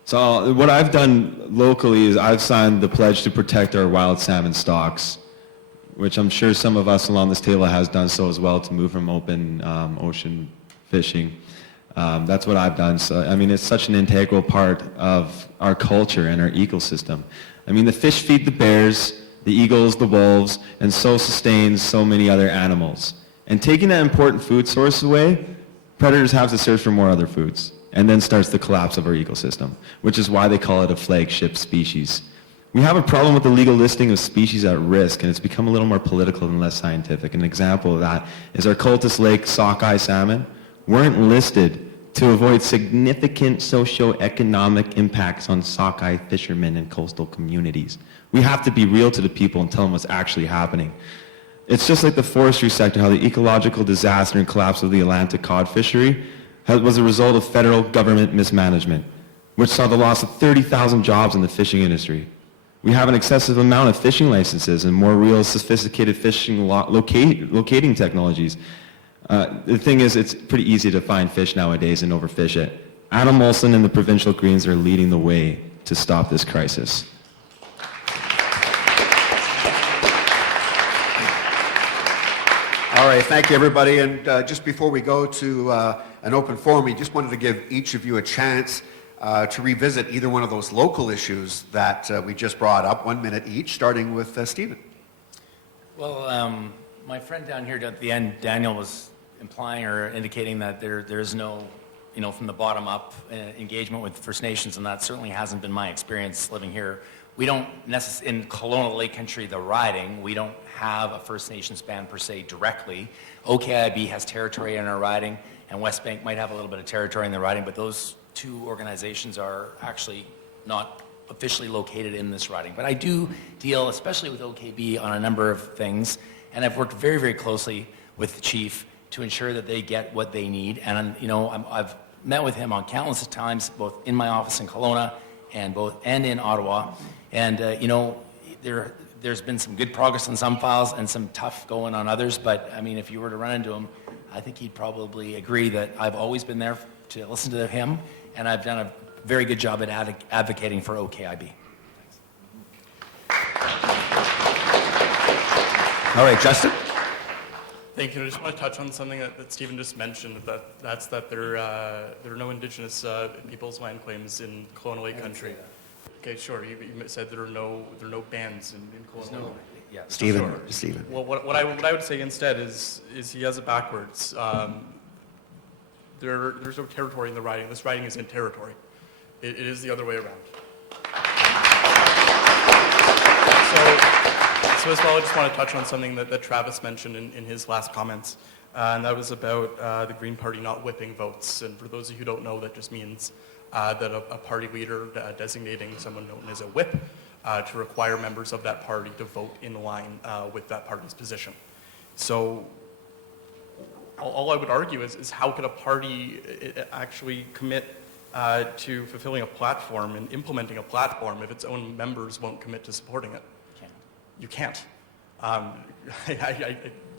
So what I've done locally is I've signed the pledge to protect our wild salmon stocks, which I'm sure some of us along this table has done so as well, to move from open ocean fishing. That's what I've done. So, I mean, it's such an integral part of our culture and our ecosystem. I mean, the fish feed the bears, the eagles, the wolves, and so sustains so many other animals. And taking that important food source away, predators have to search for more other foods. and then starts the collapse of our ecosystem, which is why they call it a flagship species. We have a problem with the legal listing of species at risk, and it's become a little more political and less scientific. An example of that is our Cultus Lake sockeye salmon weren't listed to avoid significant socio-economic impacts on sockeye fishermen and coastal communities. We have to be real to the people and tell them what's actually happening. It's just like the forestry sector, how the ecological disaster and collapse of the Atlantic cod fishery was a result of federal government mismanagement, which saw the loss of 30,000 jobs in the fishing industry. We have an excessive amount of fishing licenses and more real sophisticated fishing locating technologies. The thing is, it's pretty easy to find fish nowadays and overfish it. Adam Olson and the provincial Greens are leading the way to stop this crisis. All right, thank you, everybody. And just before we go to an open forum, we just wanted to give each of you a chance to revisit either one of those local issues that we just brought up, 1 minute each, starting with Stephen. Well, my friend down here at the end, Daniel, was implying or indicating that there's no, from the bottom up engagement with First Nations, and that certainly hasn't been my experience living here. We don't in Colonial Lake Country, the riding, we don't have a First Nations band per se directly. OKIB has territory in our riding, and West Bank might have a little bit of territory in the riding, but those two organizations are actually not officially located in this riding. But I do deal, especially with OKB, on a number of things, and I've worked very, very closely with the chief to ensure that they get what they need. And I've met with him on countless times, both in my office in Kelowna and in Ottawa. And there's been some good progress on some files and some tough going on others. But I mean, if you were to run into him, I think he'd probably agree that I've always been there to listen to him, and I've done a very good job at advocating for OKIB. All right, Justin? Thank you. I just want to touch on something that Stephen just mentioned, that's that there are no Indigenous people's land claims in Colonial Lake Country. Okay, sure. You said there are no bans in Colonial Lake. Yeah. Stephen. Well, what I would say instead is he has it backwards. There's no territory in the riding. This riding is in territory. It is the other way around. So as well, I just want to touch on something that Travis mentioned in his last comments, and that was about the Green Party not whipping votes. And for those of you who don't know, that just means that a party leader designating someone known as a whip to require members of that party to vote in line with that party's position. So all I would argue is how could a party actually commit to fulfilling a platform and implementing a platform if its own members won't commit to supporting it? You can't.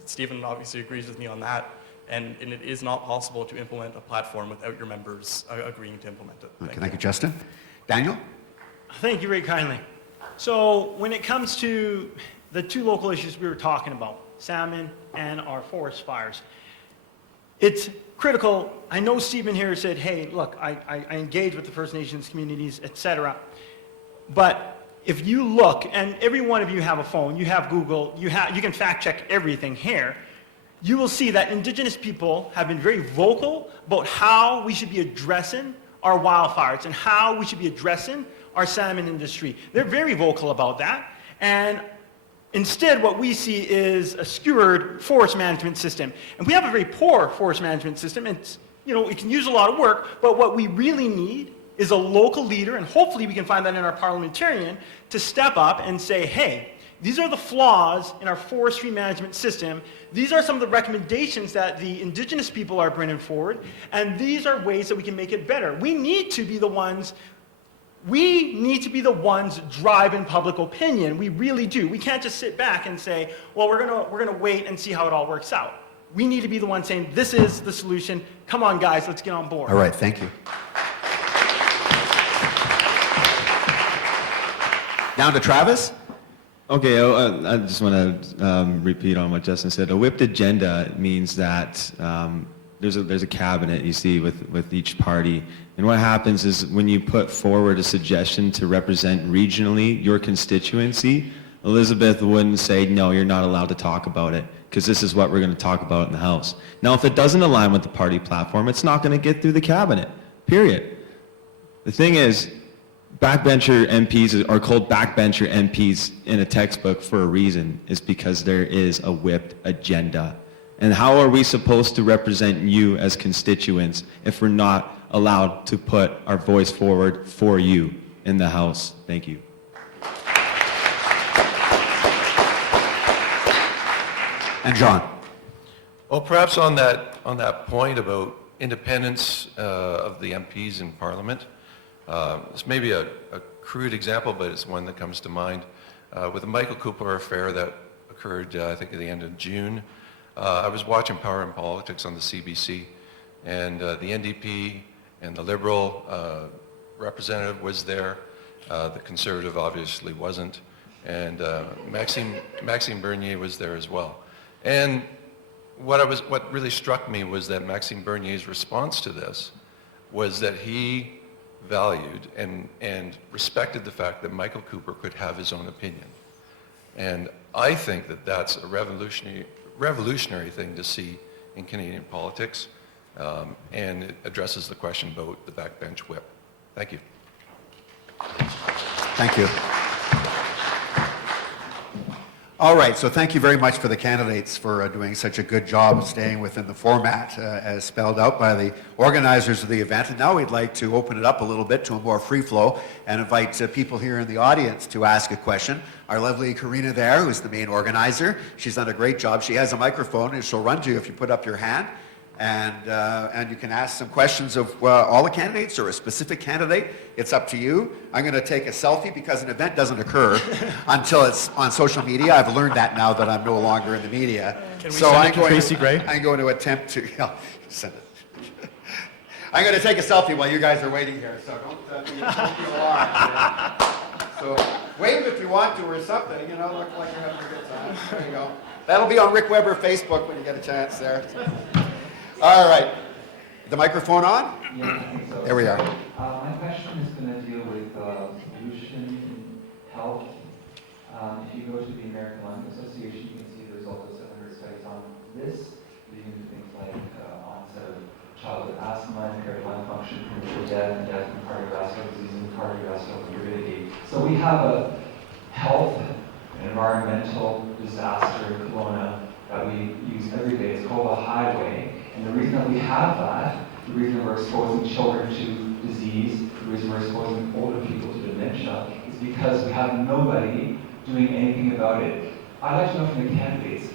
Stephen obviously agrees with me on that, and it is not possible to implement a platform without your members agreeing to implement it. Okay, thank you, Justin. Daniel? Thank you very kindly. So when it comes to the two local issues we were talking about, salmon and our forest fires, it's critical. I know Stephen here said, hey, look, I engage with the First Nations communities, etc. But if you look, and every one of you have a phone, you have Google, you can fact check everything here, you will see that Indigenous people have been very vocal about how we should be addressing our wildfires and how we should be addressing our salmon industry. They're very vocal about that. And instead, what we see is a skewered forest management system. And we have a very poor forest management system. It's, it can use a lot of work, but what we really need is a local leader, and hopefully we can find that in our parliamentarian, to step up and say, hey, these are the flaws in our forestry management system. These are some of the recommendations that the Indigenous people are bringing forward, and these are ways that we can make it better. We need to be the ones driving public opinion. We really do. We can't just sit back and say, well, we're gonna wait and see how it all works out. We need to be the ones saying, this is the solution. Come on, guys, let's get on board. All right, thank you. Down to Travis? Okay, I just want to repeat on what Justin said. A whipped agenda means that there's a cabinet, you see, with each party. And what happens is when you put forward a suggestion to represent regionally your constituency, Elizabeth wouldn't say, no, you're not allowed to talk about it, because this is what we're going to talk about in the House. Now, if it doesn't align with the party platform, it's not going to get through the cabinet. period. The thing is, backbencher MPs are called backbencher MPs in a textbook for a reason. Is because there is a whipped agenda. And how are we supposed to represent you as constituents if we're not allowed to put our voice forward for you in the House? Thank you. And John. Well, perhaps on that point about independence of the MPs in Parliament, this may be a crude example, but it's one that comes to mind. With the Michael Cooper affair that occurred, I think, at the end of June, I was watching Power and Politics on the CBC, and the NDP and the Liberal representative was there. The Conservative obviously wasn't, and Maxime Bernier was there as well. And what really struck me was that Maxime Bernier's response to this was that he valued and respected the fact that Michael Cooper could have his own opinion. And I think that that's a revolutionary thing to see in Canadian politics, and it addresses the question about the backbench whip. Thank you. Thank you. All right, so thank you very much for the candidates for doing such a good job of staying within the format as spelled out by the organizers of the event. And now we'd like to open it up a little bit to a more free flow and invite people here in the audience to ask a question. Our lovely Karina there, who's the main organizer, she's done a great job. She has a microphone and she'll run to you if you put up your hand. And you can ask some questions of all the candidates or a specific candidate. It's up to you. I'm going to take a selfie because an event doesn't occur until it's on social media. I've learned that now that I'm no longer in the media. Can we send it to Tracy Gray? I'm going to attempt to send it. I'm going to take a selfie while you guys are waiting here. So don't be alarmed. So wave if you want to or something. You know, look like you're having a good time. There you go. That'll be on Rick Weber Facebook when you get a chance there. All right. The microphone on? Yeah, I think so. There we are. My question is going to deal with pollution in health. If you go to the American Lung Association, you can see the results of 700 studies on this, leading to things like onset of childhood asthma, impaired lung function, premature death, and death from cardiovascular disease and cardiovascular morbidity. So we have a health and environmental disaster in Kelowna that we use every day. It's called a highway. And the reason that we have that, the reason we're exposing children to disease, the reason we're exposing older people to dementia, is because we have nobody doing anything about it. I'd like to know from the candidates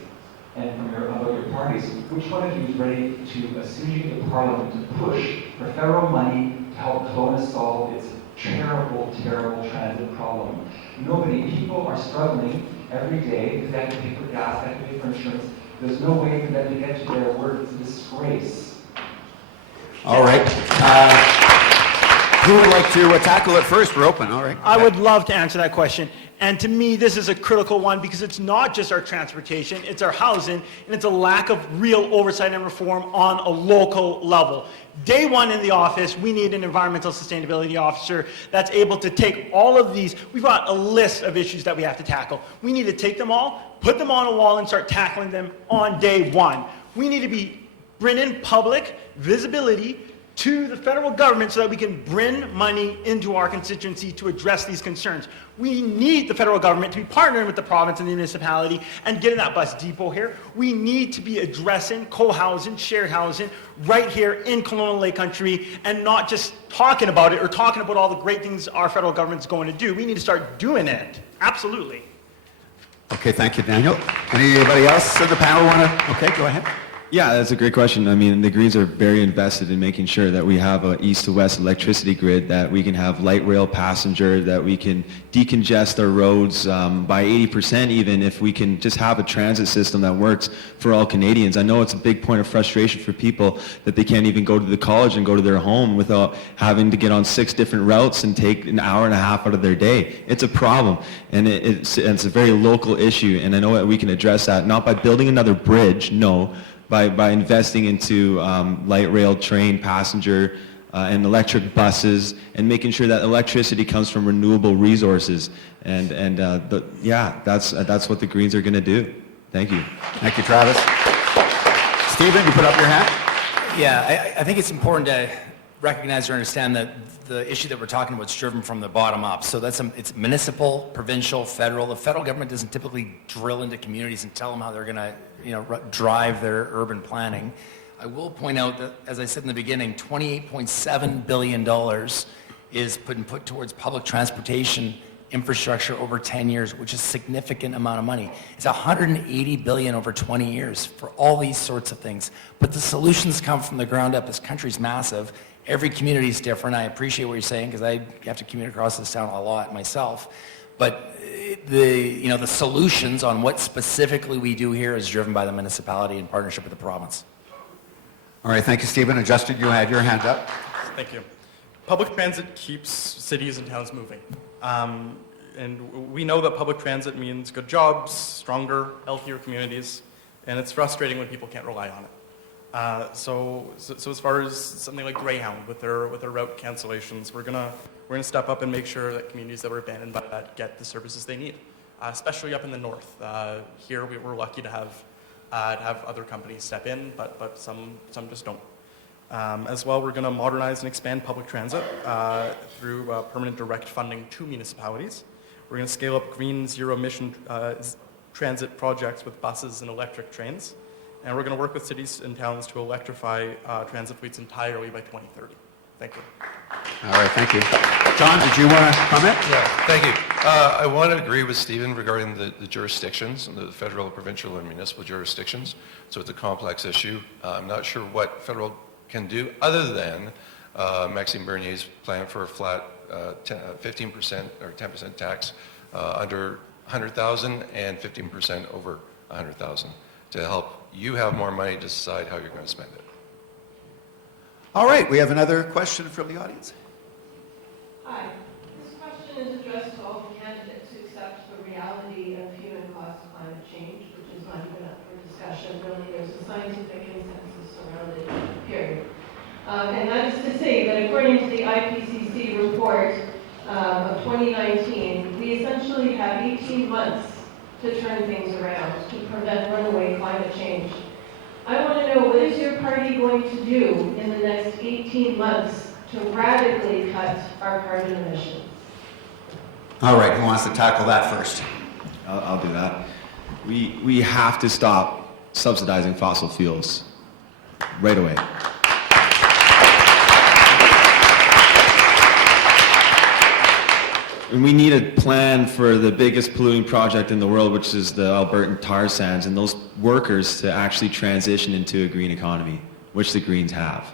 and about your parties, which one of you is ready to, as soon as you get to Parliament, to push for federal money to help Kelowna solve its terrible, terrible transit problem? Nobody. People are struggling every day because they have to pay for gas, they have to pay for insurance. There's no way for them to get to their work. It's a disgrace. All right. Who would like to tackle it first? We're open. All right. I would love to answer that question. And to me, this is a critical one because it's not just our transportation, it's our housing, and it's a lack of real oversight and reform on a local level. Day one in the office, we need an environmental sustainability officer that's able to take all of these. We've got a list of issues that we have to tackle. We need to take them all, put them on a wall, and start tackling them on day one. We need to be bringing public visibility to the federal government so that we can bring money into our constituency to address these concerns. We need the federal government to be partnering with the province and the municipality and getting that bus depot here. We need to be addressing co-housing, shared housing right here in Kelowna Lake Country and not just talking about it or talking about all the great things our federal government's going to do. We need to start doing it. Absolutely. Okay, thank you, Daniel. Anybody else in the panel want to? Okay, go ahead. Yeah, that's a great question. I mean, the Greens are very invested in making sure that we have an east to west electricity grid, that we can have light rail passenger, that we can decongest our roads by 80% even if we can just have a transit system that works for all Canadians. I know it's a big point of frustration for people that they can't even go to the college and go to their home without having to get on 6 different routes and take an hour and a half out of their day. It's a problem, and it's a very local issue, and I know that we can address that, not by building another bridge, no, by investing into light rail, train, passenger, and electric buses, and making sure that electricity comes from renewable resources. That's what the Greens are going to do. Thank you. Thank you, Travis. Stephen, you put up your hand? Yeah, I think it's important to recognize or understand that the issue that we're talking about is driven from the bottom up. So it's municipal, provincial, federal. The federal government doesn't typically drill into communities and tell them how they're going to, drive their urban planning. I will point out that, as I said in the beginning, $28.7 billion is put towards public transportation infrastructure over 10 years, which is a significant amount of money. It's $180 billion over 20 years for all these sorts of things. But the solutions come from the ground up. This country's massive. Every community is different. I appreciate what you're saying because I have to commute across this town a lot myself. But the solutions on what specifically we do here is driven by the municipality in partnership with the province. All right, thank you, Stephen. And Justin, you had your hand up. Thank you. Public transit keeps cities and towns moving. And we know that public transit means good jobs, stronger, healthier communities, and it's frustrating when people can't rely on it. So as far as something like Greyhound with their route cancellations, we're gonna step up and make sure that communities that were abandoned by that get the services they need, especially up in the north. Here we're lucky to have other companies step in, but some just don't. As well, we're going to modernize and expand public transit through permanent direct funding to municipalities. We're going to scale up green zero-emission transit projects with buses and electric trains. And we're going to work with cities and towns to electrify transit fleets entirely by 2030. Thank you. All right, thank you. John, did you want to comment? Yeah, thank you. I want to agree with Stephen regarding the jurisdictions, and the federal, provincial, and municipal jurisdictions. So it's a complex issue. I'm not sure what federal can do other than Maxime Bernier's plan for a flat 15% or 10% tax under 100,000 and 15% over 100,000 to help you have more money to decide how you're going to spend it. All right, we have another question from the audience. Hi. This question is addressed to all the candidates who accept the reality of human-caused climate change, which is not even up for discussion. Really, there's a scientific consensus around it, period. And that is to say that according to the IPCC report of 2019, we essentially have 18 months to turn things around to prevent runaway climate change. I want to know, what is your party going to do in the next 18 months to radically cut our carbon emissions? All right, who wants to tackle that first? I'll do that. We have to stop subsidizing fossil fuels right away. And we need a plan for the biggest polluting project in the world, which is the Albertan tar sands, and those workers to actually transition into a green economy, which the Greens have.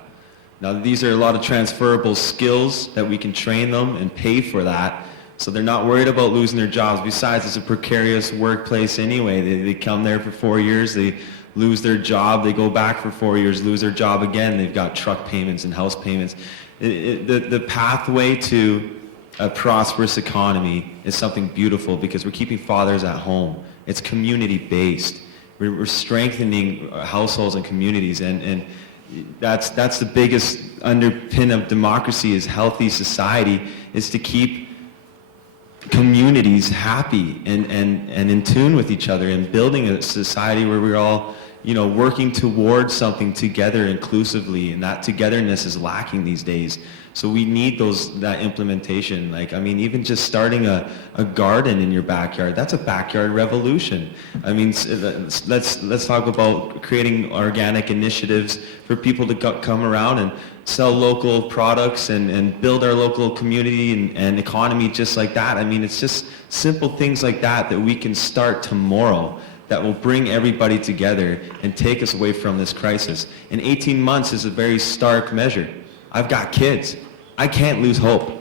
Now, these are a lot of transferable skills that we can train them and pay for that, so they're not worried about losing their jobs. Besides, it's a precarious workplace anyway. They come there for 4 years, they lose their job, they go back for 4 years, lose their job again. They've got truck payments and house payments. The pathway to a prosperous economy is something beautiful because we're keeping fathers at home. It's community-based. We're strengthening households and communities, and that's the biggest underpin of democracy is healthy society, is to keep communities happy and in tune with each other and building a society where we're all working towards something together inclusively, and that togetherness is lacking these days. So we need that implementation. Even just starting a garden in your backyard, that's a backyard revolution. Let's talk about creating organic initiatives for people to come around and sell local products and build our local community and economy just like that. It's just simple things like that we can start tomorrow that will bring everybody together and take us away from this crisis. And 18 months is a very stark measure. I've got kids. I can't lose hope.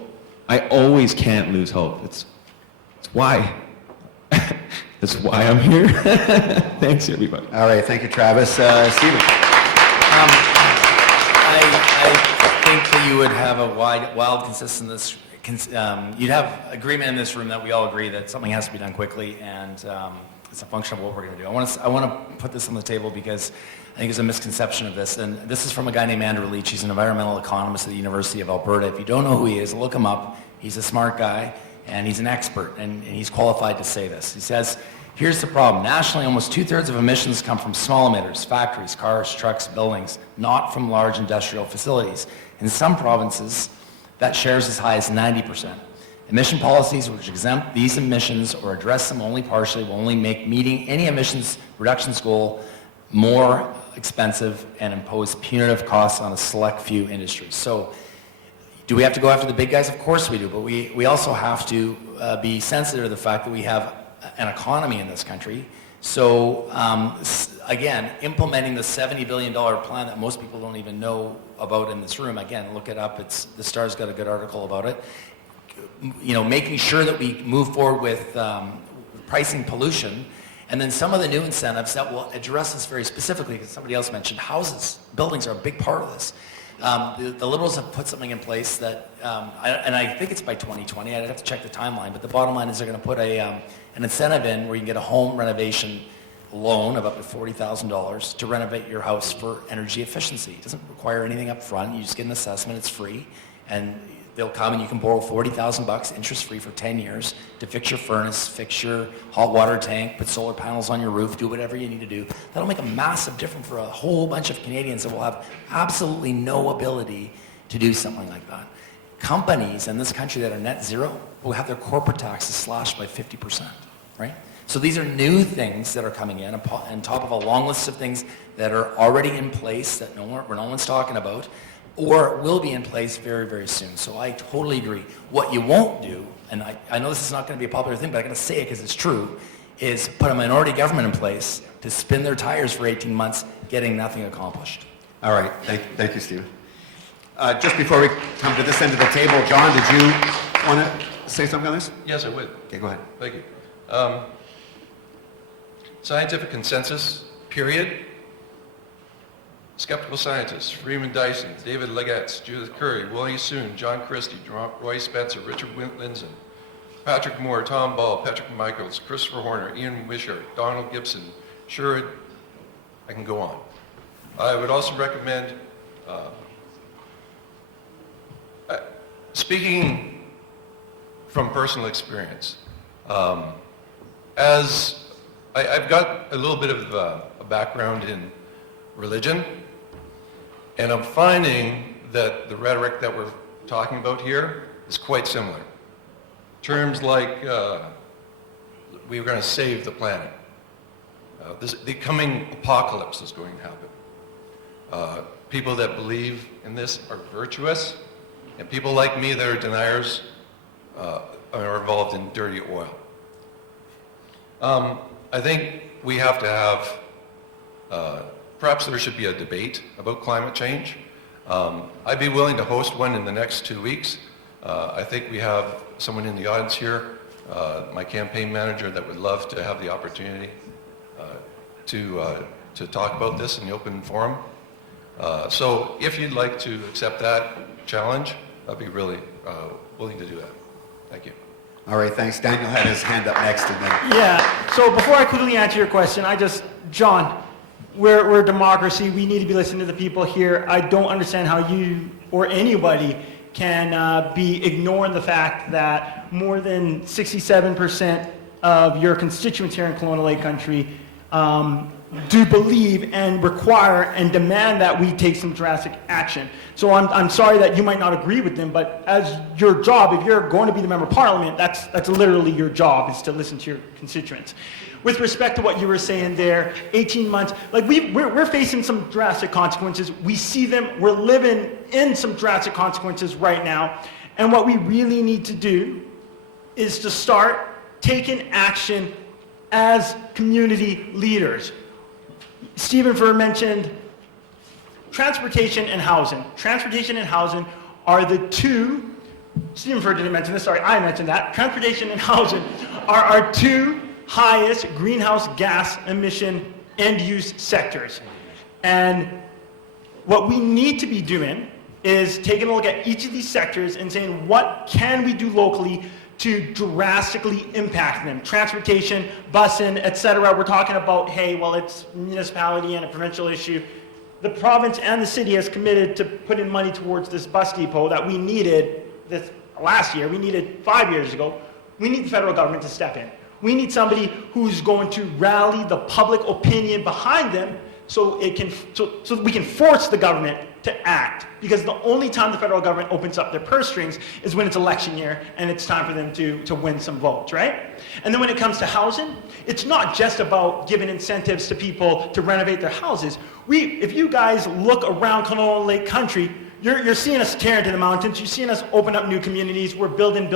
I always can't lose hope. That's why. That's why I'm here. Thanks, everybody. All right, thank you, Travis. Stephen. I think that you would have a wild consensus. You'd have agreement in this room that we all agree that something has to be done quickly, and it's a function of what we're going to do. I want to put this on the table because I think there's a misconception of this, and this is from a guy named Andrew Leach. He's an environmental economist at the University of Alberta. If you don't know who he is, look him up. He's a smart guy, and he's an expert, and he's qualified to say this. He says, Here's the problem. Nationally, almost 2/3 of emissions come from small emitters, factories, cars, trucks, buildings, not from large industrial facilities. In some provinces, that share is as high as 90%. Emission policies which exempt these emissions or address them only partially will only make meeting any emissions reductions goal more expensive and impose punitive costs on a select few industries. So do we have to go after the big guys? Of course we do, but we also have to be sensitive to the fact that we have an economy in this country. So again, implementing the $70 billion plan that most people don't even know about in this room, again, look it up, the Star's got a good article about it. You know, making sure that we move forward with pricing pollution, and then some of the new incentives that will address this very specifically, because somebody else mentioned houses, buildings are a big part of this. The Liberals have put something in place that, and I think it's by 2020, I'd have to check the timeline, but the bottom line is they're going to put an incentive in where you can get a home renovation loan of up to $40,000 to renovate your house for energy efficiency. It doesn't require anything up front, you just get an assessment, it's free, and they'll come and you can borrow $40,000 interest-free for 10 years to fix your furnace, fix your hot water tank, put solar panels on your roof, do whatever you need to do. That'll make a massive difference for a whole bunch of Canadians that will have absolutely no ability to do something like that. Companies in this country that are net zero will have their corporate taxes slashed by 50%, right? So these are new things that are coming in on top of a long list of things that are already in place that no one's talking about, or will be in place very, very soon. So I totally agree. What you won't do, and I know this is not going to be a popular thing, but I'm going to say it because it's true, is put a minority government in place to spin their tires for 18 months, getting nothing accomplished. All right, thank you, Stephen. Just before we come to this end of the table, John, did you want to say something on this? Yes, I would. Okay, go ahead. Thank you. Scientific consensus, period. Skeptical scientists, Freeman Dyson, David Legetz, Judith Curry, Willie Soon, John Christie, Roy Spencer, Richard Linson, Patrick Moore, Tom Ball, Patrick Michaels, Christopher Horner, Ian Wishart, Donald Gibson, Sherrod, I can go on. I would also recommend, speaking from personal experience, as I've got a little bit of a background in religion, and I'm finding that the rhetoric that we're talking about here is quite similar. Terms like we're going to save the planet. The coming apocalypse is going to happen. People that believe in this are virtuous, and people like me that are deniers are involved in dirty oil. I think we have to have perhaps there should be a debate about climate change. I'd be willing to host one in the next 2 weeks. I think we have someone in the audience here, my campaign manager, that would love to have the opportunity to talk about this in the open forum. So if you'd like to accept that challenge, I'd be really willing to do that. Thank you. All right, thanks. Daniel had his hand up next, and then... Yeah, so before I quickly answer your question, John, we're a democracy. We need to be listening to the people here. I don't understand how you or anybody can be ignoring the fact that more than 67% of your constituents here in Kelowna Lake Country do believe and require and demand that we take some drastic action. So I'm sorry that you might not agree with them, but as your job, if you're going to be the member of parliament, that's literally your job, is to listen to your constituents. With respect to what you were saying there, 18 months, like we're facing some drastic consequences. We see them, we're living in some drastic consequences right now. And what we really need to do is to start taking action as community leaders. Stephen Furr mentioned transportation and housing. Transportation and housing are the two, Stephen Furr didn't mention this, sorry, I mentioned that. Transportation and housing are our two highest greenhouse gas emission end-use sectors. And what we need to be doing is taking a look at each of these sectors and saying, what can we do locally to drastically impact them? Transportation, busing, etc. We're talking about, hey, well, it's municipality and a provincial issue. The province and the city has committed to put in money towards this bus depot that we needed this last year. We needed 5 years ago. We need the federal government to step in. We need somebody who's going to rally the public opinion behind them so we can force the government to act. Because the only time the federal government opens up their purse strings is when it's election year and it's time for them to win some votes, right? And then when it comes to housing, it's not just about giving incentives to people to renovate their houses. If you guys look around Colonial Lake country, you're seeing us tear into the mountains, you're seeing us open up new communities, we're building.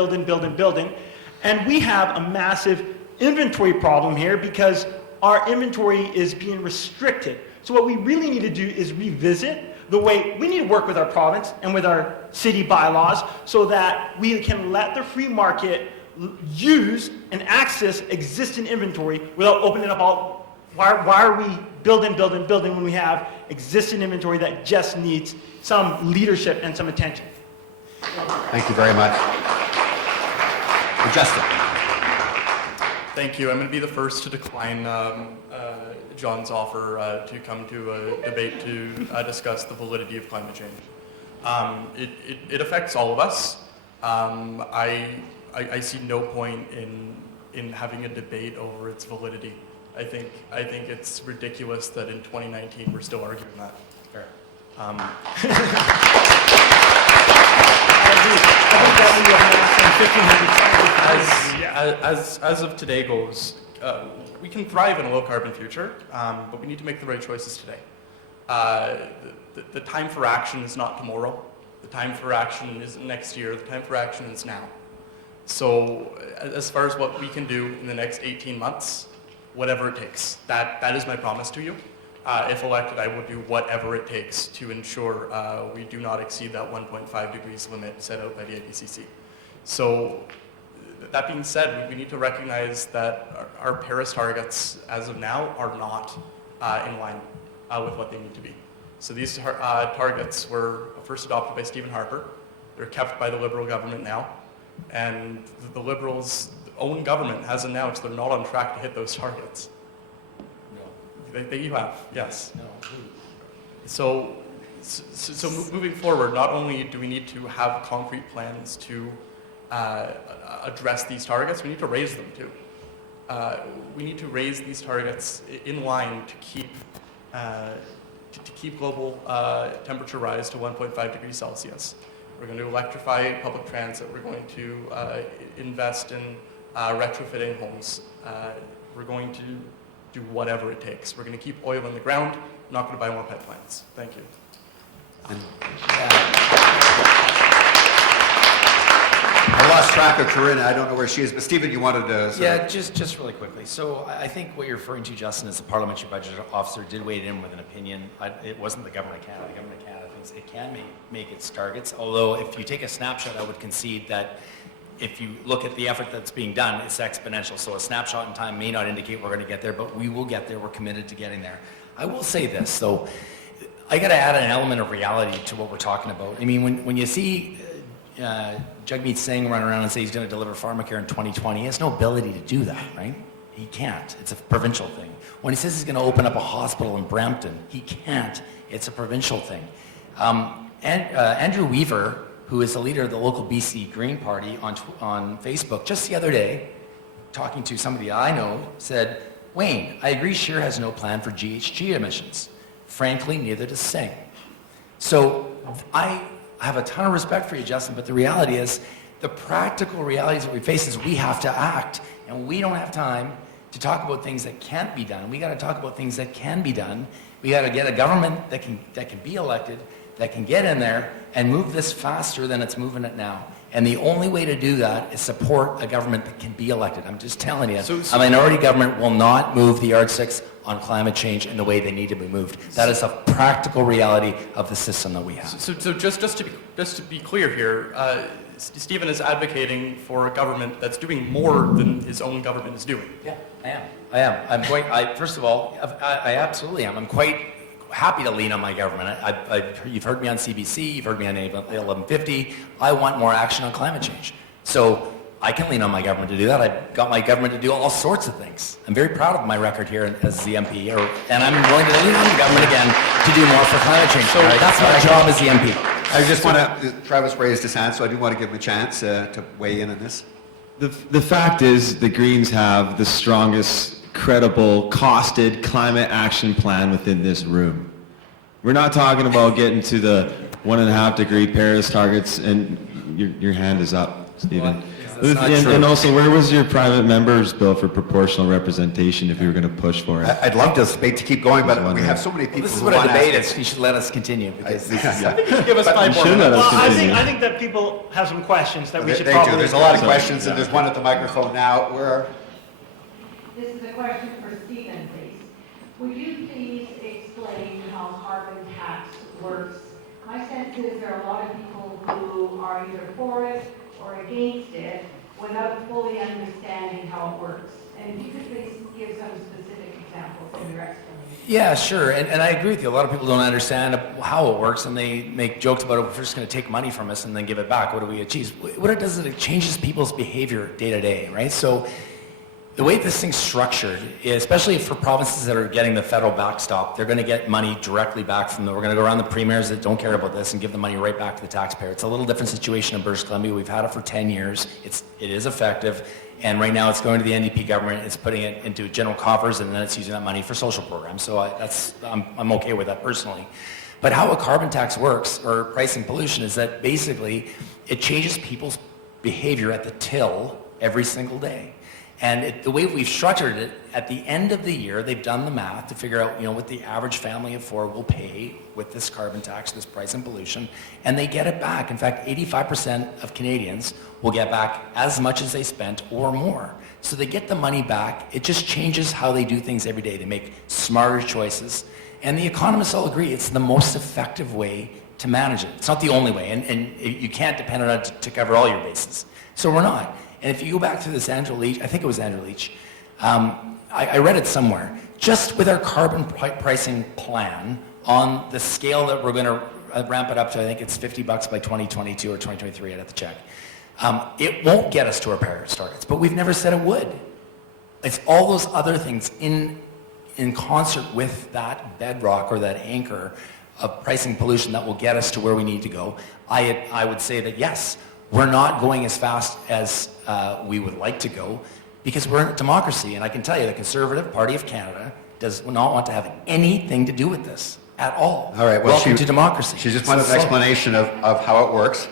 And we have a massive inventory problem here because our inventory is being restricted. So what we really need to do is revisit the way we need to work with our province and with our city bylaws so that we can let the free market use and access existing inventory without opening up all. Why are we building when we have existing inventory that just needs some leadership and some attention? Thank you very much. Justin. Thank you. I'm going to be the first to decline John's offer to come to a debate to discuss the validity of climate change. It affects all of us. I see no point in having a debate over its validity. I think it's ridiculous that in 2019 we're still arguing that. Fair. As of today goes, we can thrive in a low-carbon future, but we need to make the right choices today. The time for action is not tomorrow. The time for action isn't next year. The time for action is now. So as far as what we can do in the next 18 months, whatever it takes, that is my promise to you. If elected, I will do whatever it takes to ensure we do not exceed that 1.5 degrees limit set out by the IPCC. So that being said, we need to recognize that our Paris targets as of now are not in line with what they need to be. So these targets were first adopted by Stephen Harper. They're kept by the Liberal government now. And the Liberals' own government has announced they're not on track to hit those targets. You have, yes. No. So moving forward, not only do we need to have concrete plans to address these targets, we need to raise them too. We need to raise these targets in line to keep global temperature rise to 1.5 degrees Celsius. We're going to electrify public transit. We're going to invest in retrofitting homes. We're going to do whatever it takes. We're going to keep oil in the ground. We're not going to buy more pipelines. Thank you. I lost track of Corinne. I don't know where she is, but Stephen, you wanted to... Yeah, just really quickly. So I think what you're referring to, Justin, is the parliamentary budget officer did weigh in with an opinion. It wasn't the government of Canada. The government of Canada thinks it can make its targets, although if you take a snapshot, I would concede that if you look at the effort that's being done, it's exponential. So a snapshot in time may not indicate we're going to get there, but we will get there. We're committed to getting there. I will say this, though. I got to add an element of reality to what we're talking about. I mean, when you see Jagmeet Singh run around and say he's going to deliver pharmacare in 2020, he has no ability to do that, right? He can't. It's a provincial thing. When he says he's going to open up a hospital in Brampton, he can't. It's a provincial thing. Andrew Weaver, who is the leader of the local BC Green Party on Facebook, just the other day, talking to somebody I know, said, Wayne, I agree Scheer has no plan for GHG emissions. Frankly, neither does Singh. So I have a ton of respect for you, Justin, but the reality is, the practical realities that we face is we have to act, and we don't have time to talk about things that can't be done. We got to talk about things that can be done. We got to get a government that can be elected, that can get in there and move this faster than it's moving it now. And the only way to do that is support a government that can be elected. I'm just telling you, a minority government will not move the yardsticks on climate change in the way they need to be moved. That is a practical reality of the system that we have. So just to be clear here, Stephen is advocating for a government that's doing more than his own government is doing. Yeah, I am. First of all, I absolutely am. I'm quite happy to lean on my government. You've heard me on CBC, you've heard me on 1150. I want more action on climate change. So I can lean on my government to do that. I've got my government to do all sorts of things. I'm very proud of my record here as the MP, and I'm going to lean on the government again to do more for climate change. So that's my job as the MP. I just want to... Travis raised his hand, so I do want to give him a chance to weigh in on this. The fact is, the Greens have the strongest, credible, costed climate action plan within this room. We're not talking about getting to the 1.5 degree Paris targets, and your hand is up, Stephen. That's not true. And also, where was your private members bill for proportional representation if you were going to push for it? I'd love this debate to keep going, but we have so many people This is who what a want to debate ask. is. You should let us continue because this is, I think you should give us 5 more should let minutes. us Well, continue. I think that people have some questions that we should They probably. do. There's a lot of address. questions, and there's one at the microphone now. Where? This is a question for Stephen, please. Would you please explain how carbon tax works? My sense is there are a lot of people who are either for it or against it without fully understanding how it works. And if you could please give some specific examples in your explanation. yeah, sure. And I agree with you. A lot of people don't understand how it works, and they make jokes about it. We're just going to take money from us and then give it back. What do we achieve? What it does is it changes people's behavior day to day, right? So the way this thing's structured, especially for provinces that are getting the federal backstop, they're going to get money directly back from we're going to go around the premiers that don't care about this and give the money right back to the taxpayer. It's a little different situation in British Columbia. We've had it for 10 years. It is effective. And right now it's going to the NDP government. It's putting it into general coffers, and then it's using that money for social programs. So I'm okay with that personally. But how a carbon tax works, or pricing pollution, is that basically it changes people's behavior at the till every single day. And the way we've structured it, at the end of the year, they've done the math to figure out, what the average family of 4 will pay with this carbon tax, this price and pollution, and they get it back. In fact, 85% of Canadians will get back as much as they spent or more. So they get the money back. It just changes how they do things every day. They make smarter choices. And the economists all agree it's the most effective way to manage it. It's not the only way, and you can't depend on it to cover all your bases. So we're not. And if you go back to this Andrew Leach, I think it was Andrew Leach, I read it somewhere, just with our carbon pricing plan on the scale that we're going to ramp it up to, I think it's $50 by 2022 or 2023, I'd have to check. It won't get us to our Paris targets, but we've never said it would. It's all those other things in concert with that bedrock or that anchor of pricing pollution that will get us to where we need to go. I would say that yes, we're not going as fast as we would like to go because we're in a democracy. And I can tell you the Conservative Party of Canada does not want to have anything to do with this at all. All right. Well, welcome to democracy. She just wanted an explanation of how it works,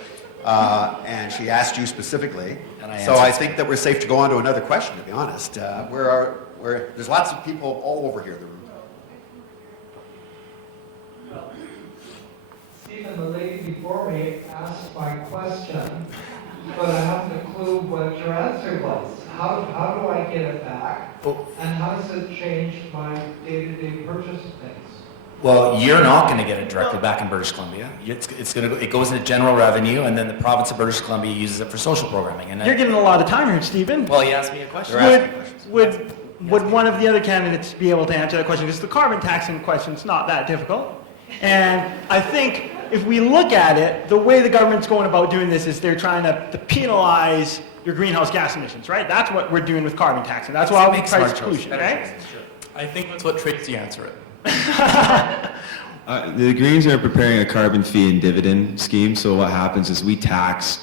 and she asked you specifically. And I So answered. I think that we're safe to go on to another question. To be honest, there's lots of people all over here in the room. Stephen, the lady before me asked my question, but I haven't a clue what your answer was. How do I get it back? And how does it change my day-to-day purchase of things? Well, you're not going to get it directly back in British Columbia. It goes into general revenue, and then the province of British Columbia uses it for social programming. And You're getting a lot of time here, Stephen. well, you asked me a question. They're asking questions. Would one of the other candidates be able to answer that question? Because the carbon taxing question is not that difficult. And I think if we look at it, the way the government's going about doing this is they're trying to penalize your greenhouse gas emissions, right? That's what we're doing with carbon taxing. That's why we Make price smart pollution, choices, better right? choices, sure. I think that's what Tracy answer it. The Greens are preparing a carbon fee and dividend scheme. So what happens is we tax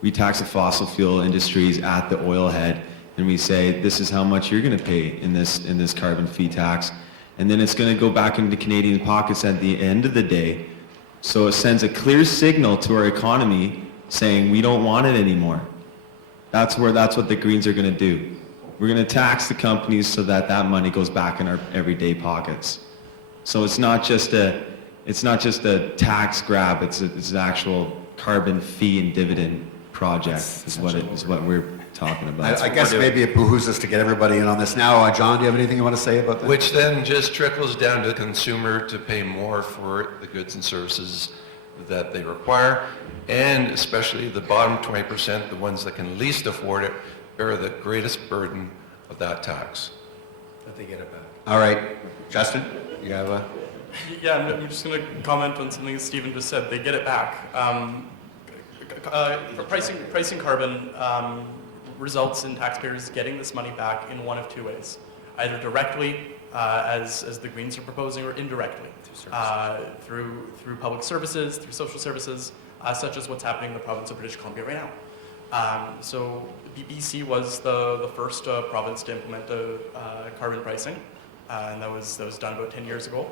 the fossil fuel industries at the oil head, and we say this is how much you're going to pay in this carbon fee tax, and then it's going to go back into Canadian pockets at the end of the day. So it sends a clear signal to our economy saying we don't want it anymore. That's what the Greens are going to do. We're going to tax the companies so that money goes back in our everyday pockets. So it's not just a tax grab. It's an actual carbon fee and dividend project. Is what we're talking about. I guess maybe it behooves us to get everybody in on this now. John, do you have anything you want to say about that? Which then just trickles down to the consumer to pay more for the goods and services that they require, and especially the bottom 20%, the ones that can least afford it, bear the greatest burden of that tax. But they get it back. All right, Justin, you have a... Yeah, I'm just going to comment on something that Stephen just said. They get it back. Pricing carbon results in taxpayers getting this money back in one of two ways, either directly, as the Greens are proposing, or indirectly, through public services, through social services, such as what's happening in the province of British Columbia right So BC was the first province to implement carbon pricing, and that was done about 10 years ago.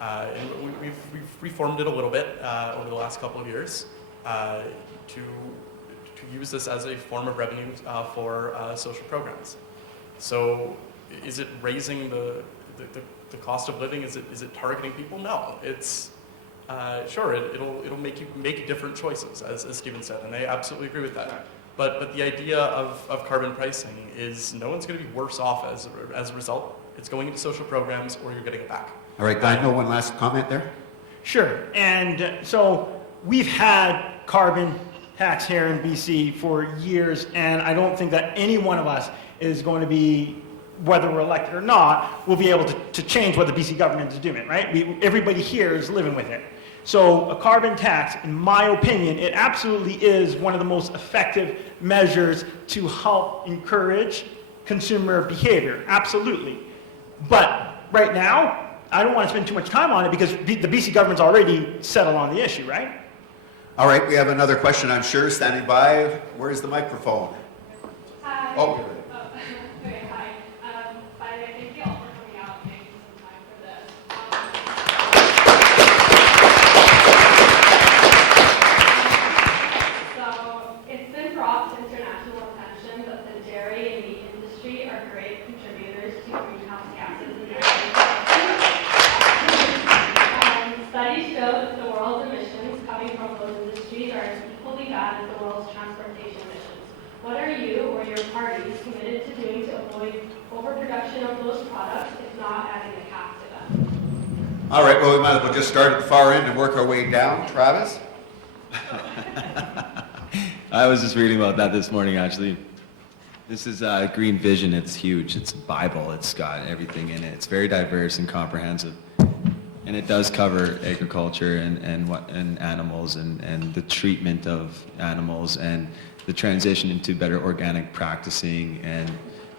And we've reformed it a little bit over the last couple of years to use this as a form of revenue for social programs. So is it raising the cost of living? Is it targeting people? No. It's sure, it'll make you make different choices, as Stephen said, and I absolutely agree with that. But the idea of carbon pricing is no one's going to be worse off as a result. It's going into social programs, or you're getting it back. All right, Dino, one last comment there? Sure. And so we've had carbon tax here in BC for years, and I don't think that any one of us is going to be, whether we're elected or not, will be able to change what the BC government is doing, right? Everybody here is living with it. So a carbon tax, in my opinion, it absolutely is one of the most effective measures to help encourage consumer behavior, absolutely. But right now, I don't want to spend too much time on it because the BC government's already settled on the issue, right? All right, we have another question, I'm sure, standing by. Where's the microphone? Hi. Oh, Okay, hi. By the way, thank you all for coming out and making some time for this. So it's been brought to international attention that the dairy and meat industry are great contributors to greenhouse gases in their studies show that the world's emissions coming from those industries are as equally bad as the world's transportation emissions. What are you or your parties committed to doing to avoid overproduction of those products, if not adding a cap to them? All right, well, we might as well just start at the far end and work our way down. Travis? I was just reading about that this morning, actually. This is Green Vision. It's huge. It's a Bible. It's got everything in it. It's very diverse and comprehensive. And it does cover agriculture and animals and the treatment of animals and the transition into better organic practicing and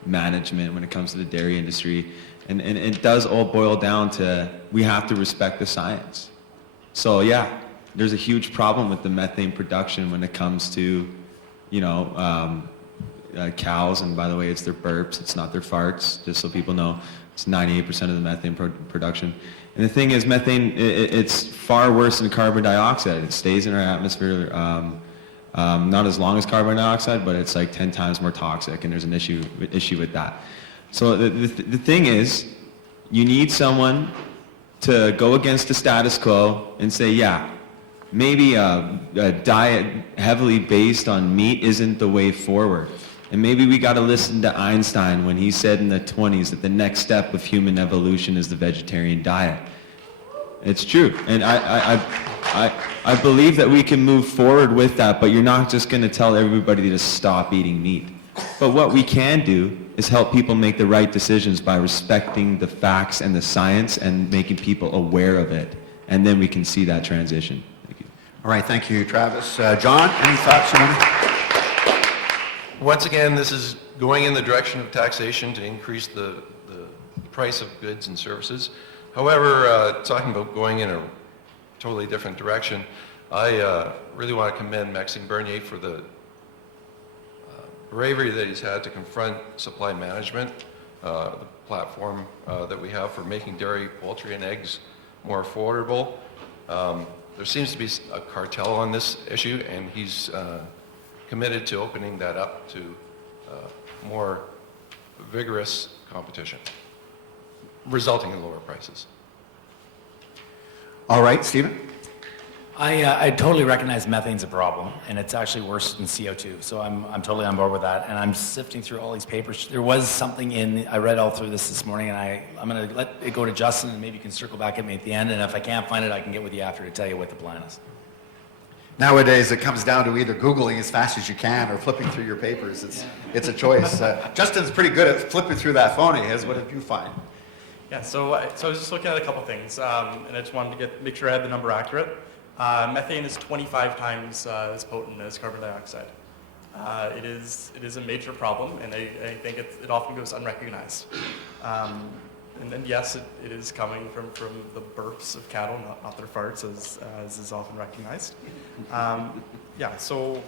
management when it comes to the dairy industry. And it does all boil down to we have to respect the science. So yeah, there's a huge problem with the methane production when it comes to, cows. And by the way, it's their burps. It's not their farts, just so people know. It's 98% of the methane production. And the thing is, methane, it's far worse than carbon dioxide. It stays in our atmosphere not as long as carbon dioxide, but it's like 10 times more toxic, and there's an issue with that. So the thing is, you need someone to go against the status quo and say, yeah, maybe a diet heavily based on meat isn't the way forward. And maybe we got to listen to Einstein when he said in the 20s that the next step of human evolution is the vegetarian diet. It's true. And I believe that we can move forward with that, but you're not just going to tell everybody to stop eating meat. But what we can do is help people make the right decisions by respecting the facts and the science and making people aware of it. And then we can see that transition. Thank you. All right, thank you, Travis. John, any thoughts you want to? Once again, this is going in the direction of taxation to increase the price of goods and services. However, talking about going in a totally different direction, I really want to commend Maxime Bernier for the bravery that he's had to confront supply management, the platform that we have for making dairy, poultry, and eggs more affordable. There seems to be a cartel on this issue, and he's committed to opening that up to more vigorous competition, resulting in lower prices. All right, Stephen? I totally recognize methane's a problem, and it's actually worse than CO2. So I'm totally on board with that. And I'm sifting through all these papers. There was something I read all through this morning, and I'm going to let it go to Justin, and maybe you can circle back at me at the end. And if I can't find it, I can get with you after to tell you what the plan is. Nowadays, it comes down to either Googling as fast as you can or flipping through your papers. It's a choice. Justin's pretty good at flipping through that phone he has. What did you find? Yeah, so I was just looking at a couple things, and I just wanted to make sure I had the number accurate. Methane is 25 times as potent as carbon dioxide. It is a major problem, and I think it often goes unrecognized. And then yes, it is coming from the burps of cattle, not their farts, as is often recognized. Yeah. So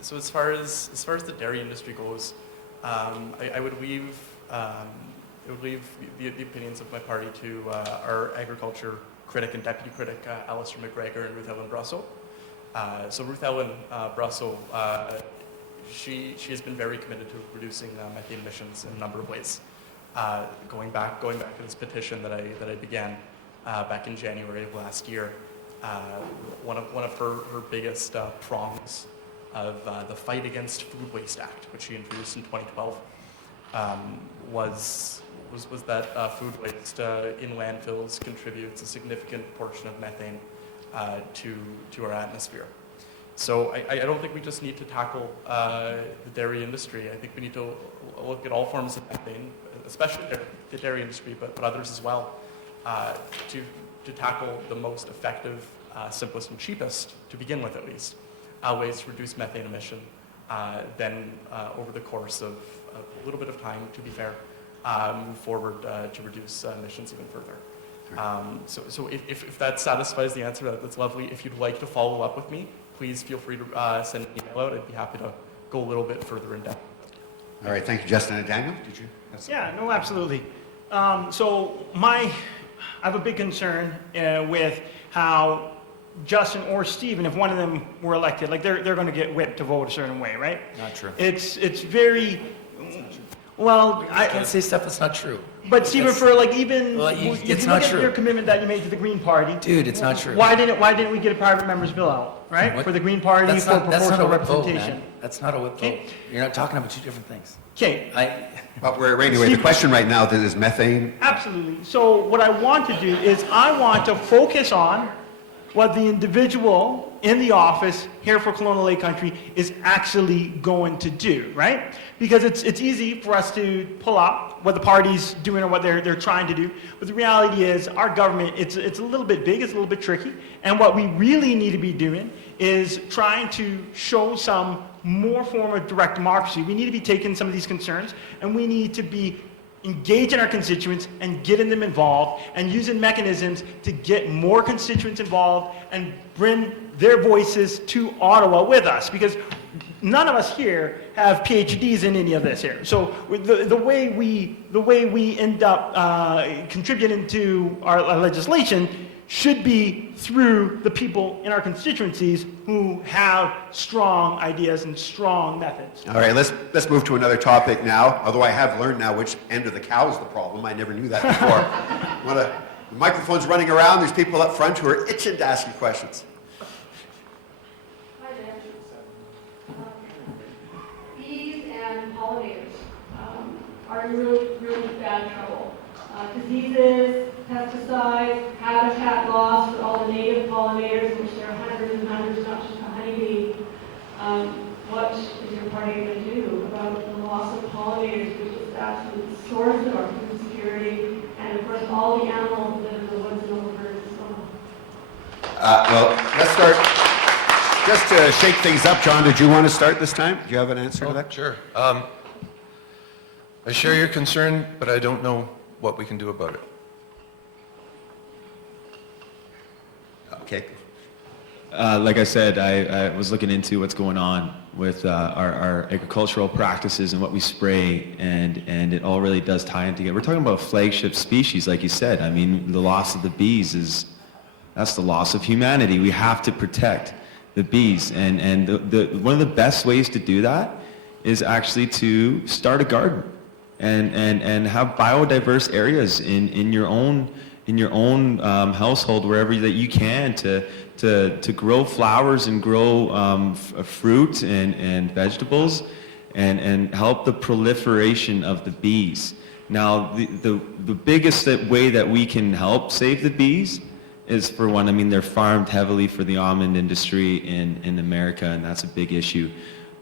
as far as the dairy industry goes, I would leave the opinions of my party to our agriculture critic and deputy critic, Alistair McGregor and Ruth Ellen Brussel. So Ruth Ellen Brussel, she has been very committed to reducing methane emissions in a number of ways. Going back to this petition that I began back in January of last year, one of her biggest prongs of the Fight Against Food Waste Act, which she introduced in 2012, was that food waste in landfills contributes a significant portion of methane to our atmosphere. So I don't think we just need to tackle the dairy industry. I think we need to look at all forms of methane, especially the dairy industry, but others as well, to tackle the most effective, simplest, and cheapest, to begin with at least, ways to reduce methane emission. Then over the course of a little bit of time, to be fair, move forward to reduce emissions even further. So if that satisfies the answer, that's lovely. If you'd like to follow up with me, please feel free to send an email out. I'd be happy to go a little bit further in depth. All right, thank you, Justin. And Daniel, did you have something? Yeah, no, absolutely. So I have a big concern with how Justin or Stephen, if one of them were elected, like they're going to get whipped to vote a certain way, right? Not true. It's very, well, I can't say stuff that's not true. But Stephen, for like even, Well, if it's you not look at true. your commitment that you made to the Green Party. Dude, it's not true. Why didn't we get a private member's bill out, right? What? For the Green Party, That's for not a proportional whip vote, representation. man. That's not a whip vote. Okay. You're not talking about two different things. Okay, But anyway, the question right now is methane. absolutely. So what I want to do is I want to focus on what the individual in the office here for Colonial Lake Country is actually going to do, right? Because it's easy for us to pull up what the party's doing or what they're trying to do, but the reality is our government, it's a little bit big, it's a little bit tricky, and what we really need to be doing is trying to show some more form of direct democracy. We need to be taking some of these concerns, and we need to be engaging our constituents and getting them involved and using mechanisms to get more constituents involved and bring their voices to Ottawa with us, because none of us here have PhDs in any of this here. So the way we end up contributing to our legislation should be through the people in our constituencies who have strong ideas and strong methods. All right, let's move to another topic now, although I have learned now which end of the cow is the problem. I never knew that before. The microphone's running around. There's people up front who are itching to ask you questions. Hi there. Bees and pollinators are in really, really bad trouble. Diseases, pesticides, habitat loss for all the native pollinators, which there are hundreds and hundreds, not just the honeybee. What is your party going to do about the loss of pollinators, which is the absolute source of our food security, and of course all the animals that live in the woods and all the birds and so on? Well, let's start. Just to shake things up, John, did you want to start this time? Do you have an answer to that? Sure. I share your concern, but I don't know what we can do about it. Okay. Like I said, I was looking into what's going on with our agricultural practices and what we spray, and it all really does tie in together. We're talking about a flagship species, like you said. I mean, the loss of the bees that's the loss of humanity. We have to protect the bees, and one of the best ways to do that is actually to start a garden and have biodiverse areas in your own household, wherever that you can, to grow flowers and grow fruit and vegetables and help the proliferation of the bees. Now, the biggest way that we can help save the bees is, for one, I mean, they're farmed heavily for the almond industry in America, and that's a big issue.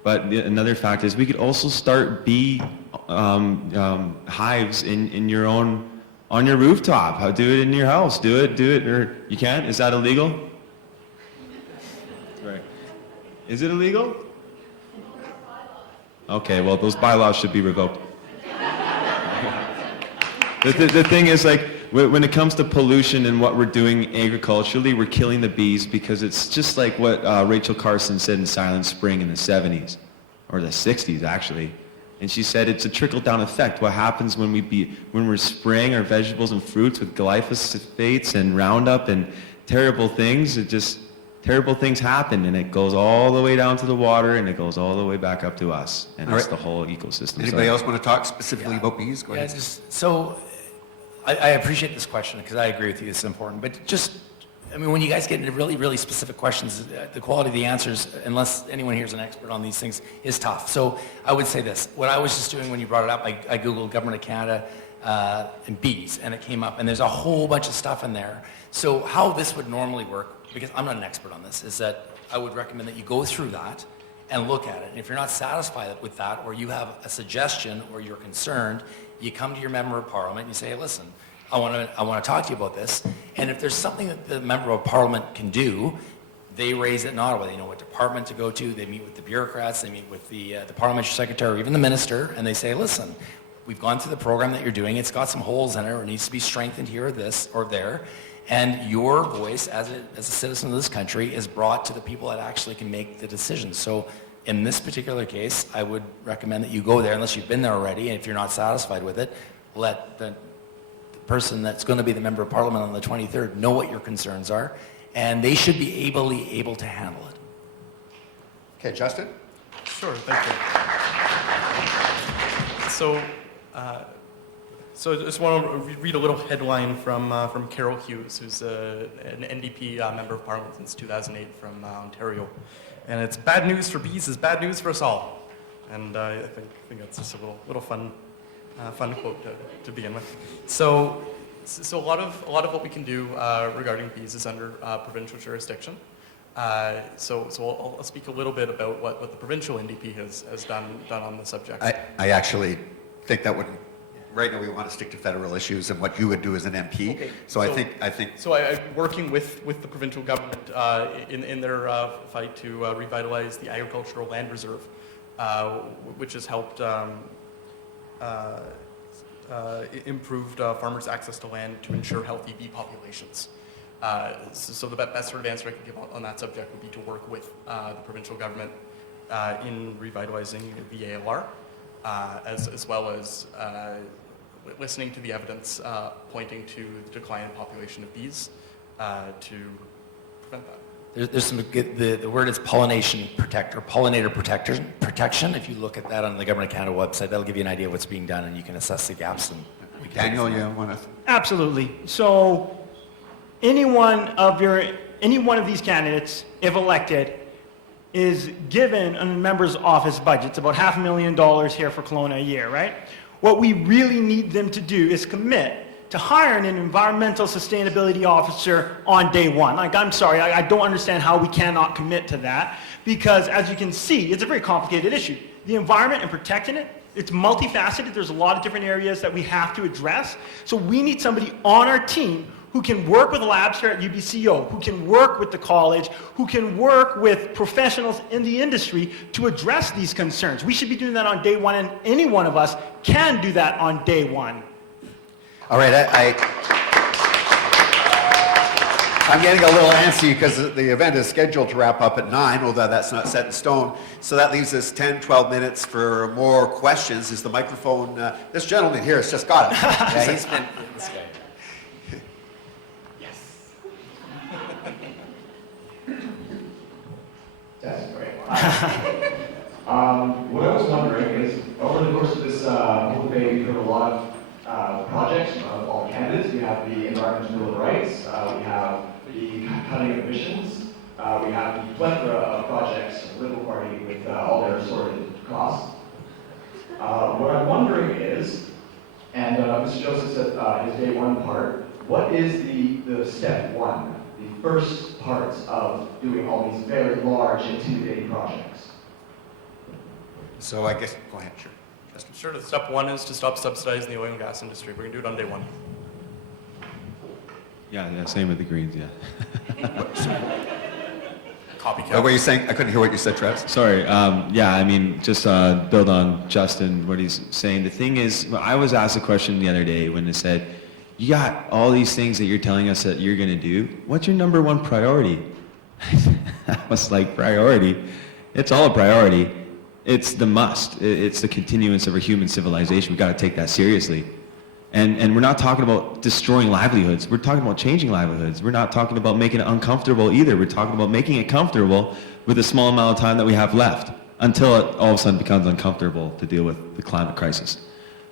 But another fact is we could also start bee hives in your own, on your rooftop. Do it in your house. Do it, or you can't? Is that illegal? Right. Is it illegal? Okay, well, those bylaws should be revoked. The thing is, like, when it comes to pollution and what we're doing agriculturally, we're killing the bees because it's just like what Rachel Carson said in Silent Spring in the 70s, or the 60s, actually. And she said it's a trickle-down effect. What happens when we're spraying our vegetables and fruits with glyphosates and Roundup and terrible things, terrible things happen, and it goes all the way down to the water, and it goes all the way back up to us, and All it's right. the whole ecosystem. Anybody else want to talk specifically about bees? Go Yeah, ahead. so I appreciate this question because I agree with you, it's important. But just, I mean, when you guys get into really, really specific questions, the quality of the answers, unless anyone here is an expert on these things, is tough. So I would say this. What I was just doing when you brought it up, I Googled Government of Canada and bees, and it came up. And there's a whole bunch of stuff in there. So how this would normally work, because I'm not an expert on this, is that I would recommend that you go through that and look at it. And if you're not satisfied with that, or you have a suggestion, or you're concerned, you come to your member of parliament and you say, hey, listen, I want to talk to you about this. And if there's something that the member of parliament can do, they raise it in Ottawa. They know what department to go to. They meet with the bureaucrats. They meet with the parliamentary secretary or even the minister, and they say, listen, we've gone through the program that you're doing. It's got some holes in it, or it needs to be strengthened here or this or there. And your voice as a citizen of this country is brought to the people that actually can make the decisions. So in this particular case, I would recommend that you go there unless you've been there already. And if you're not satisfied with it, let the person that's going to be the member of parliament on the 23rd know what your concerns are, and they should be able to handle it. Okay, Justin? Sure, thank you. So I just want to read a little headline from Carol Hughes, who's an NDP member of Parliament since 2008 from Ontario. And it's bad news for bees is bad news for us all. And I think that's just a little fun quote to begin with. So a lot of what we can do regarding bees is under provincial jurisdiction. So I'll speak a little bit about what the provincial NDP has done on the subject. I actually think that would, right now we want to stick to federal issues and what you would do as an MP. Okay. So I think. So I'm working with the provincial government in their fight to revitalize the agricultural land reserve, which has helped improved farmers' access to land to ensure healthy bee populations. So the best sort of answer I can give on that subject would be to work with the provincial government in revitalizing the ALR, as well as listening to the evidence pointing to the decline in population of bees to prevent that. There's some good, the word is pollination protect or pollinator protection. If you look at that on the Government of Canada website, that'll give you an idea of what's being done, and you can assess the gaps. And we can Daniel, you want to? Absolutely. So any one of these candidates, if elected, is given a member's office budget. It's about $500,000 here for Kelowna a year, right? What we really need them to do is commit to hiring an environmental sustainability officer on day one. Like, I'm sorry, I don't understand how we cannot commit to that, because as you can see, it's a very complicated issue. The environment and protecting it, it's multifaceted. There's a lot of different areas that we have to address. So we need somebody on our team who can work with labs here at UBCO, who can work with the college, who can work with professionals in the industry to address these concerns. We should be doing that on day one, and any one of us can do that on day one. All right, I'm getting a little antsy because the event is scheduled to wrap up at 9, although that's not set in stone. So that leaves us 10, 12 minutes for more questions. Is the microphone, this gentleman here has just got it. Yeah, he's been this guy. That's great. What I was wondering is, over the course of this whole debate, we've heard a lot of projects of all candidates. We have the Environmental Bill of Rights, we have the cutting of emissions, we have the plethora of projects, the Liberal Party with all their assorted costs. What I'm wondering is, and Mr. Joseph said his day one part, what is the step one? The first parts of doing all these very large, intimidating projects. So I guess, go ahead, sure. Sure, step one is to stop subsidizing the oil and gas industry. We're going to do it on day one. Yeah, same with the Greens, yeah. copycat. What were you saying? I couldn't hear what you said, Travis. Sorry. Yeah, I mean, just build on Justin, what he's saying. The thing is, I was asked a question the other day when it said, you got all these things that you're telling us that you're going to do. What's your number one priority? I was like, priority? It's all a priority. It's the must. It's the continuance of a human civilization. We've got to take that seriously. And we're not talking about destroying livelihoods. We're talking about changing livelihoods. We're not talking about making it uncomfortable either. We're talking about making it comfortable with the small amount of time that we have left until it all of a sudden becomes uncomfortable to deal with the climate crisis.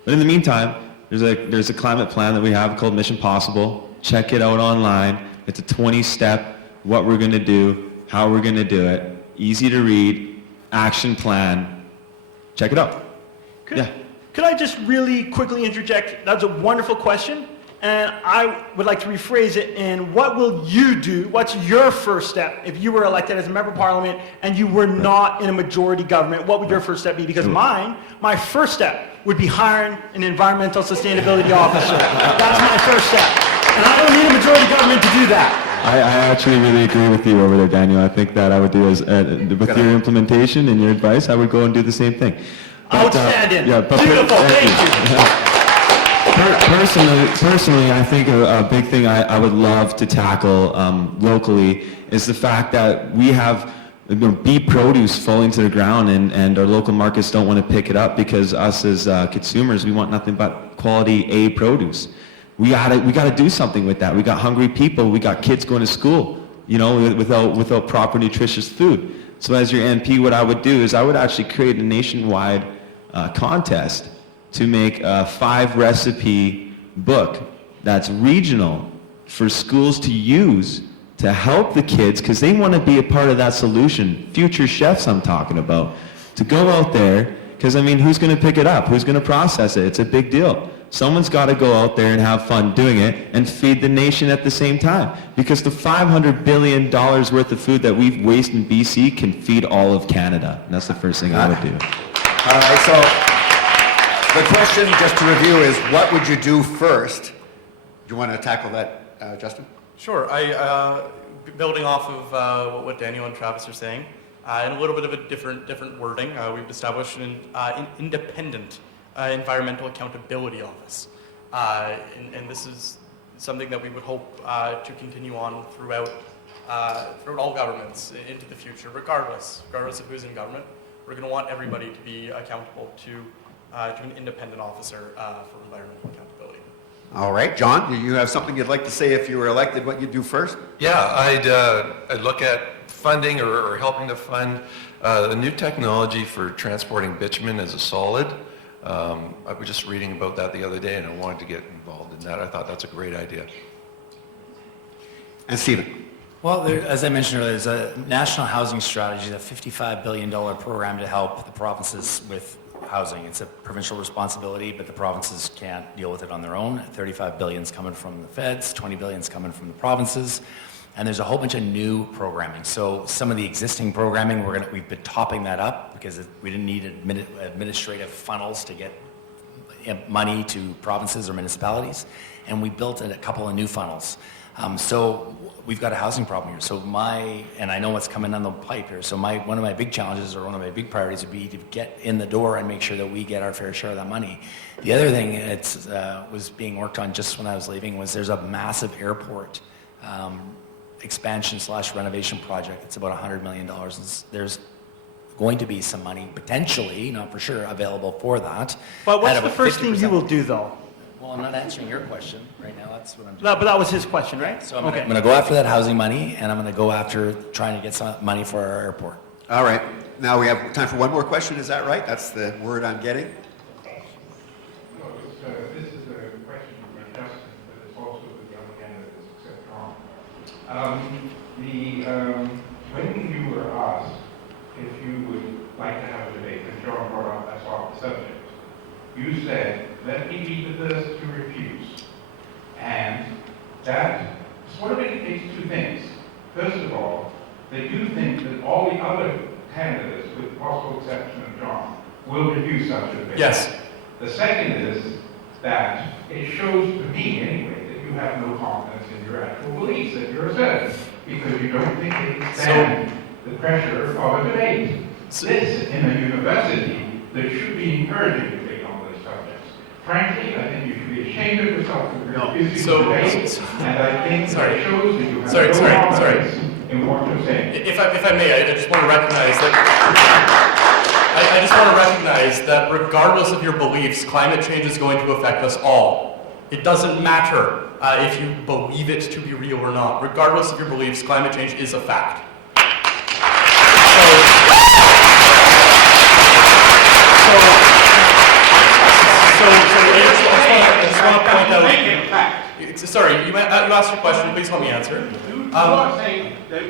But in the meantime, there's a climate plan that we have called Mission Possible. Check it out online. It's a 20-step, what we're going to do, how we're going to do it. Easy to read, action plan. Check it out. Could I just really quickly interject? That's a wonderful question, and I would like to rephrase it in what will you do? What's your first step if you were elected as a member of parliament and you were not in a majority government? What would your first step be? Because my first step would be hiring an environmental sustainability officer. That's my first step, and I don't need a majority government to do that. I actually really agree with you over there, Daniel. I think that I would do with your implementation and your advice, I would go and do the same thing. Outstanding. Beautiful. Thank you. Personally, I think a big thing I would love to tackle locally is the fact that we have bee produce falling to the ground and our local markets don't want to pick it up because us as consumers, we want nothing but quality A produce. We gotta do something with that. We got hungry people. We got kids going to school, without proper nutritious food. So as your MP, what I would do is I would actually create a nationwide contest to make a 5-recipe book that's regional for schools to use to help the kids because they want to be a part of that solution. Future chefs I'm talking about. To go out there, because who's going to pick it up? Who's going to process it? It's a big deal. Someone's got to go out there and have fun doing it and feed the nation at the same time. Because the $500 billion worth of food that we've wasted in BC can feed all of Canada. And that's the first thing I would do. All right, so the question, just to review, is what would you do first? Do you want to tackle that, Justin? Sure. Building off of what Daniel and Travis are saying, and a little bit of a different wording, we've established an independent environmental accountability office, and this is something that we would hope to continue on throughout all governments into the future, regardless of who's in government. We're going to want everybody to be accountable to an independent officer for environmental accountability. All right, John, do you have something you'd like to say if you were elected, what you'd do first? Yeah, I'd look at funding or helping to fund the new technology for transporting bitumen as a solid. I was just reading about that the other day and I wanted to get involved in that. I thought that's a great idea. And Stephen? Well, as I mentioned earlier, there's a national housing strategy, a $55 billion program to help the provinces with housing. It's a provincial responsibility, but the provinces can't deal with it on their own. $35 billion is coming from the feds, $20 billion is coming from the provinces, and there's a whole bunch of new programming. So some of the existing programming, we've been topping that up because we didn't need administrative funnels to get money to provinces or municipalities, and we built a couple of new funnels. So we've got a housing problem here. And I know what's coming down the pipe here. So one of my big challenges or one of my big priorities would be to get in the door and make sure that we get our fair share of that money. The other thing that was being worked on just when I was leaving was there's a massive airport expansion/renovation project. It's about $100 million. There's going to be some money, potentially, not for sure, available for that. But what's the first thing you will do, though? Well, I'm not answering your question right now. That's what I'm doing. No, but that was his question, right? So I'm going to go after that housing money, and I'm going to go after trying to get some money for our airport. All right. Now we have time for one more question. Is that right? That's the word I'm getting. No, this is a question for Justin, but it's also for the other candidates except Tom. When you were asked if you would like to have a debate, and John brought up that sort of subject, you said, let me be the first to refuse. And that sort of indicates two things. First of all, they do think that all the other candidates, with the possible exception of John, will refuse such a debate. Yes. The second is that it shows to me, anyway, that you have no confidence in your actual beliefs, that you're assertive, because you don't think they can stand the pressure of a debate. This, in a university, that should be encouraging debate on those subjects. Frankly, I think you should be ashamed of yourself for refusing to debate, and I think that shows that you have no confidence in what you're saying. If I may, I just want to recognize that I just want to recognize that regardless of your beliefs, climate change is going to affect us all. It doesn't matter if you believe it to be real or not. Regardless of your beliefs, climate change is a fact. I just want to point out. Sorry, you asked your question. Please let me answer. You are saying that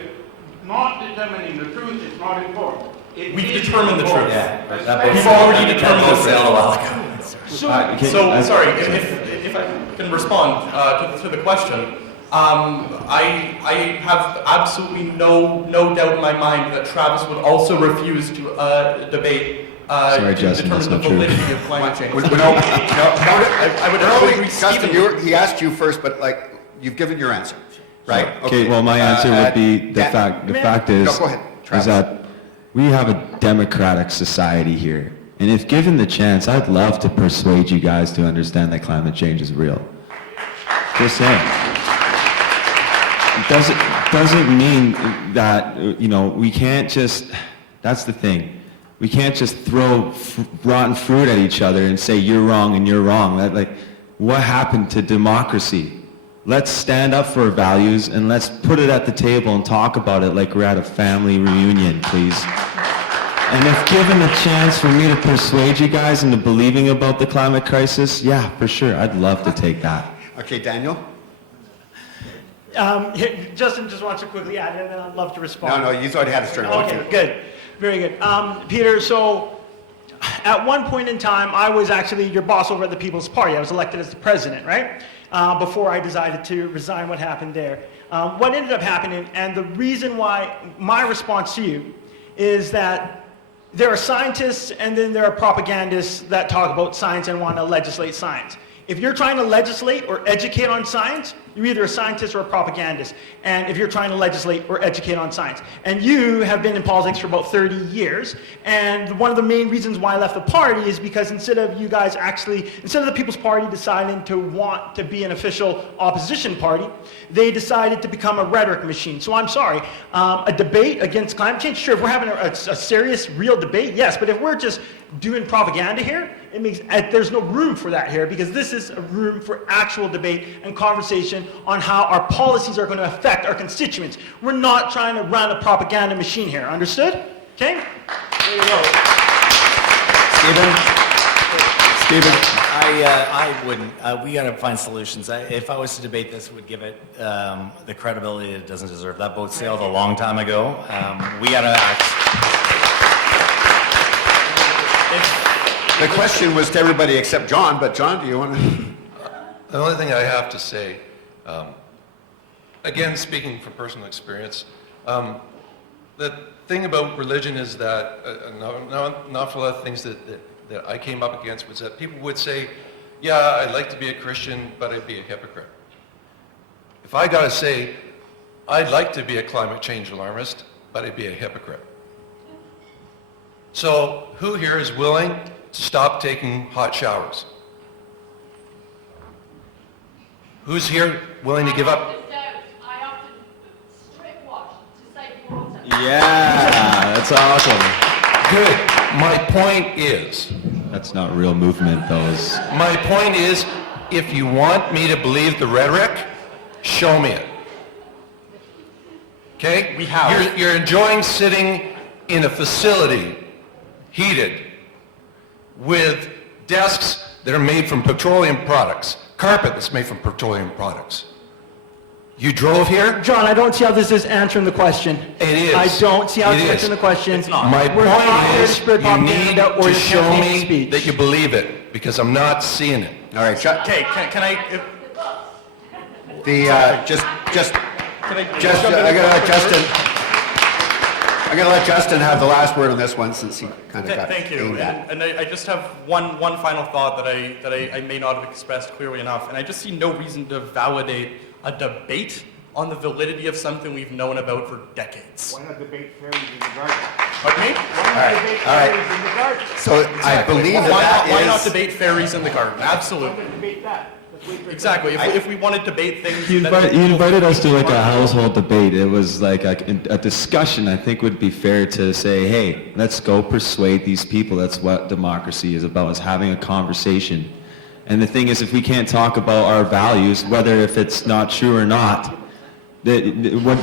not determining the truth is not important. We've determined the truth. Yeah, We've already determined the sale a truth. while ago. So, sorry, if I can respond to the question, I have absolutely no doubt in my mind that Travis would also refuse to debate Sorry, to Justin, determine that's the not true. validity of climate change. I would agree. Justin, he asked you first, but you've given your answer, right? Okay, well, my answer would be the fact is, No, go ahead, Travis. is that we have a democratic society here. And if given the chance, I'd love to persuade you guys to understand that climate change is real. Just saying. It doesn't mean that, we can't just, that's the thing. We can't just throw rotten fruit at each other and say you're wrong and you're wrong. What happened to democracy? Let's stand up for our values and let's put it at the table and talk about it like we're at a family reunion, please. And if given the chance for me to persuade you guys into believing about the climate crisis, yeah, for sure, I'd love to take that. Okay, Daniel? Justin just wants to quickly add, and then I'd love to respond. No, he's already had his turn. Okay, good. Very good. Peter, so at one point in time, I was actually your boss over at the People's Party. I was elected as the president, right? Before I decided to resign, what happened there. What ended up happening, and the reason why my response to you is that there are scientists and then there are propagandists that talk about science and want to legislate science. If you're trying to legislate or educate on science, you're either a scientist or a propagandist. And if you're trying to legislate or educate on science. And you have been in politics for about 30 years. And one of the main reasons why I left the party is because instead of the People's Party deciding to want to be an official opposition party, they decided to become a rhetoric machine. So I'm sorry, a debate against climate change, sure, if we're having a serious, real debate, yes. But if we're just doing propaganda here, there's no room for that here, because this is a room for actual debate and conversation on how our policies are going to affect our constituents. We're not trying to run a propaganda machine here. Understood? Okay? There you go. Stephen? I wouldn't. We got to find solutions. If I was to debate this, it would give it the credibility it doesn't deserve. That boat sailed a long time ago. We got to act. The question was to everybody except John, but John, do you want to? The only thing I have to say, again, speaking from personal experience, the thing about religion is that an awful lot of things that I came up against was that people would say, yeah, I'd like to be a Christian, but I'd be a hypocrite. If I got to say, I'd like to be a climate change alarmist, but I'd be a hypocrite. So who here is willing to stop taking hot showers? Who's here willing to give up? I often strip wash to save water. Yeah, that's awesome. Good. My point is... That's not real movement, those. My point is, if you want me to believe the rhetoric, show me it. Okay? We have. You're enjoying sitting in a facility, heated, with desks that are made from petroleum products, carpet that's made from petroleum products. You drove here? John, I don't see how this is answering the question. It is. I don't see how it's It is. answering the question. It's not. My We're not point here to is, spread you need propaganda or to to show campaign me speech. that you believe it, because I'm not seeing it. All right, shut. Okay, can I? I'm gonna let Justin have the last word on this one, since he kind of got Thank you. aimed at. And I just have one final thought that I may not have expressed clearly enough. And I just see no reason to validate a debate on the validity of something we've known about for decades. Why not debate fairies in the garden? Pardon me? Why not debate fairies in the garden? So I believe that Why not is... debate fairies in the garden? Absolutely. Why not debate that? Exactly. If we want to debate things... You that- invited us to like a household debate. It was like a discussion. I think would be fair to say, hey, let's go persuade these people. That's what democracy is about, is having a conversation. And the thing is, if we can't talk about our values, whether if it's not true or not, what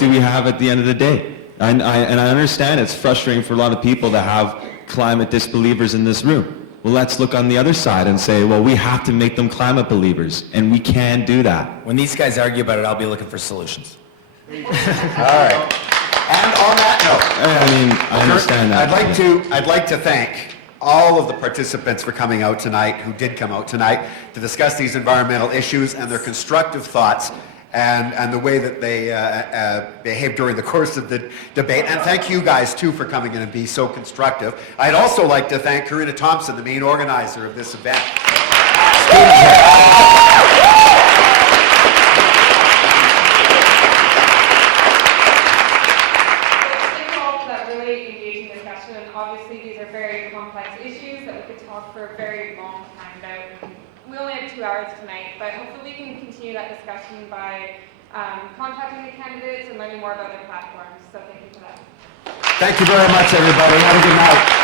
do we have at the end of the day? And I understand it's frustrating for a lot of people to have climate disbelievers in this room. Well, let's look on the other side and say, well, we have to make them climate believers, and we can do that. When these guys argue about it, I'll be looking for solutions. All right. And on that note, I mean, I understand that. I'd like to thank all of the participants for coming out tonight, who did come out tonight, to discuss these environmental issues and their constructive thoughts and the way that they behaved during the course of the debate. And thank you guys, too, for coming in and being so constructive. I'd also like to thank Karina Thompson, the main organizer of this event. Obviously, these are very complex issues that we could talk for a very long time about. We only have 2 hours tonight, but hopefully we can continue that discussion by contacting the candidates and learning more about their platforms. So thank you for that. Thank you very much, everybody. Have a good night.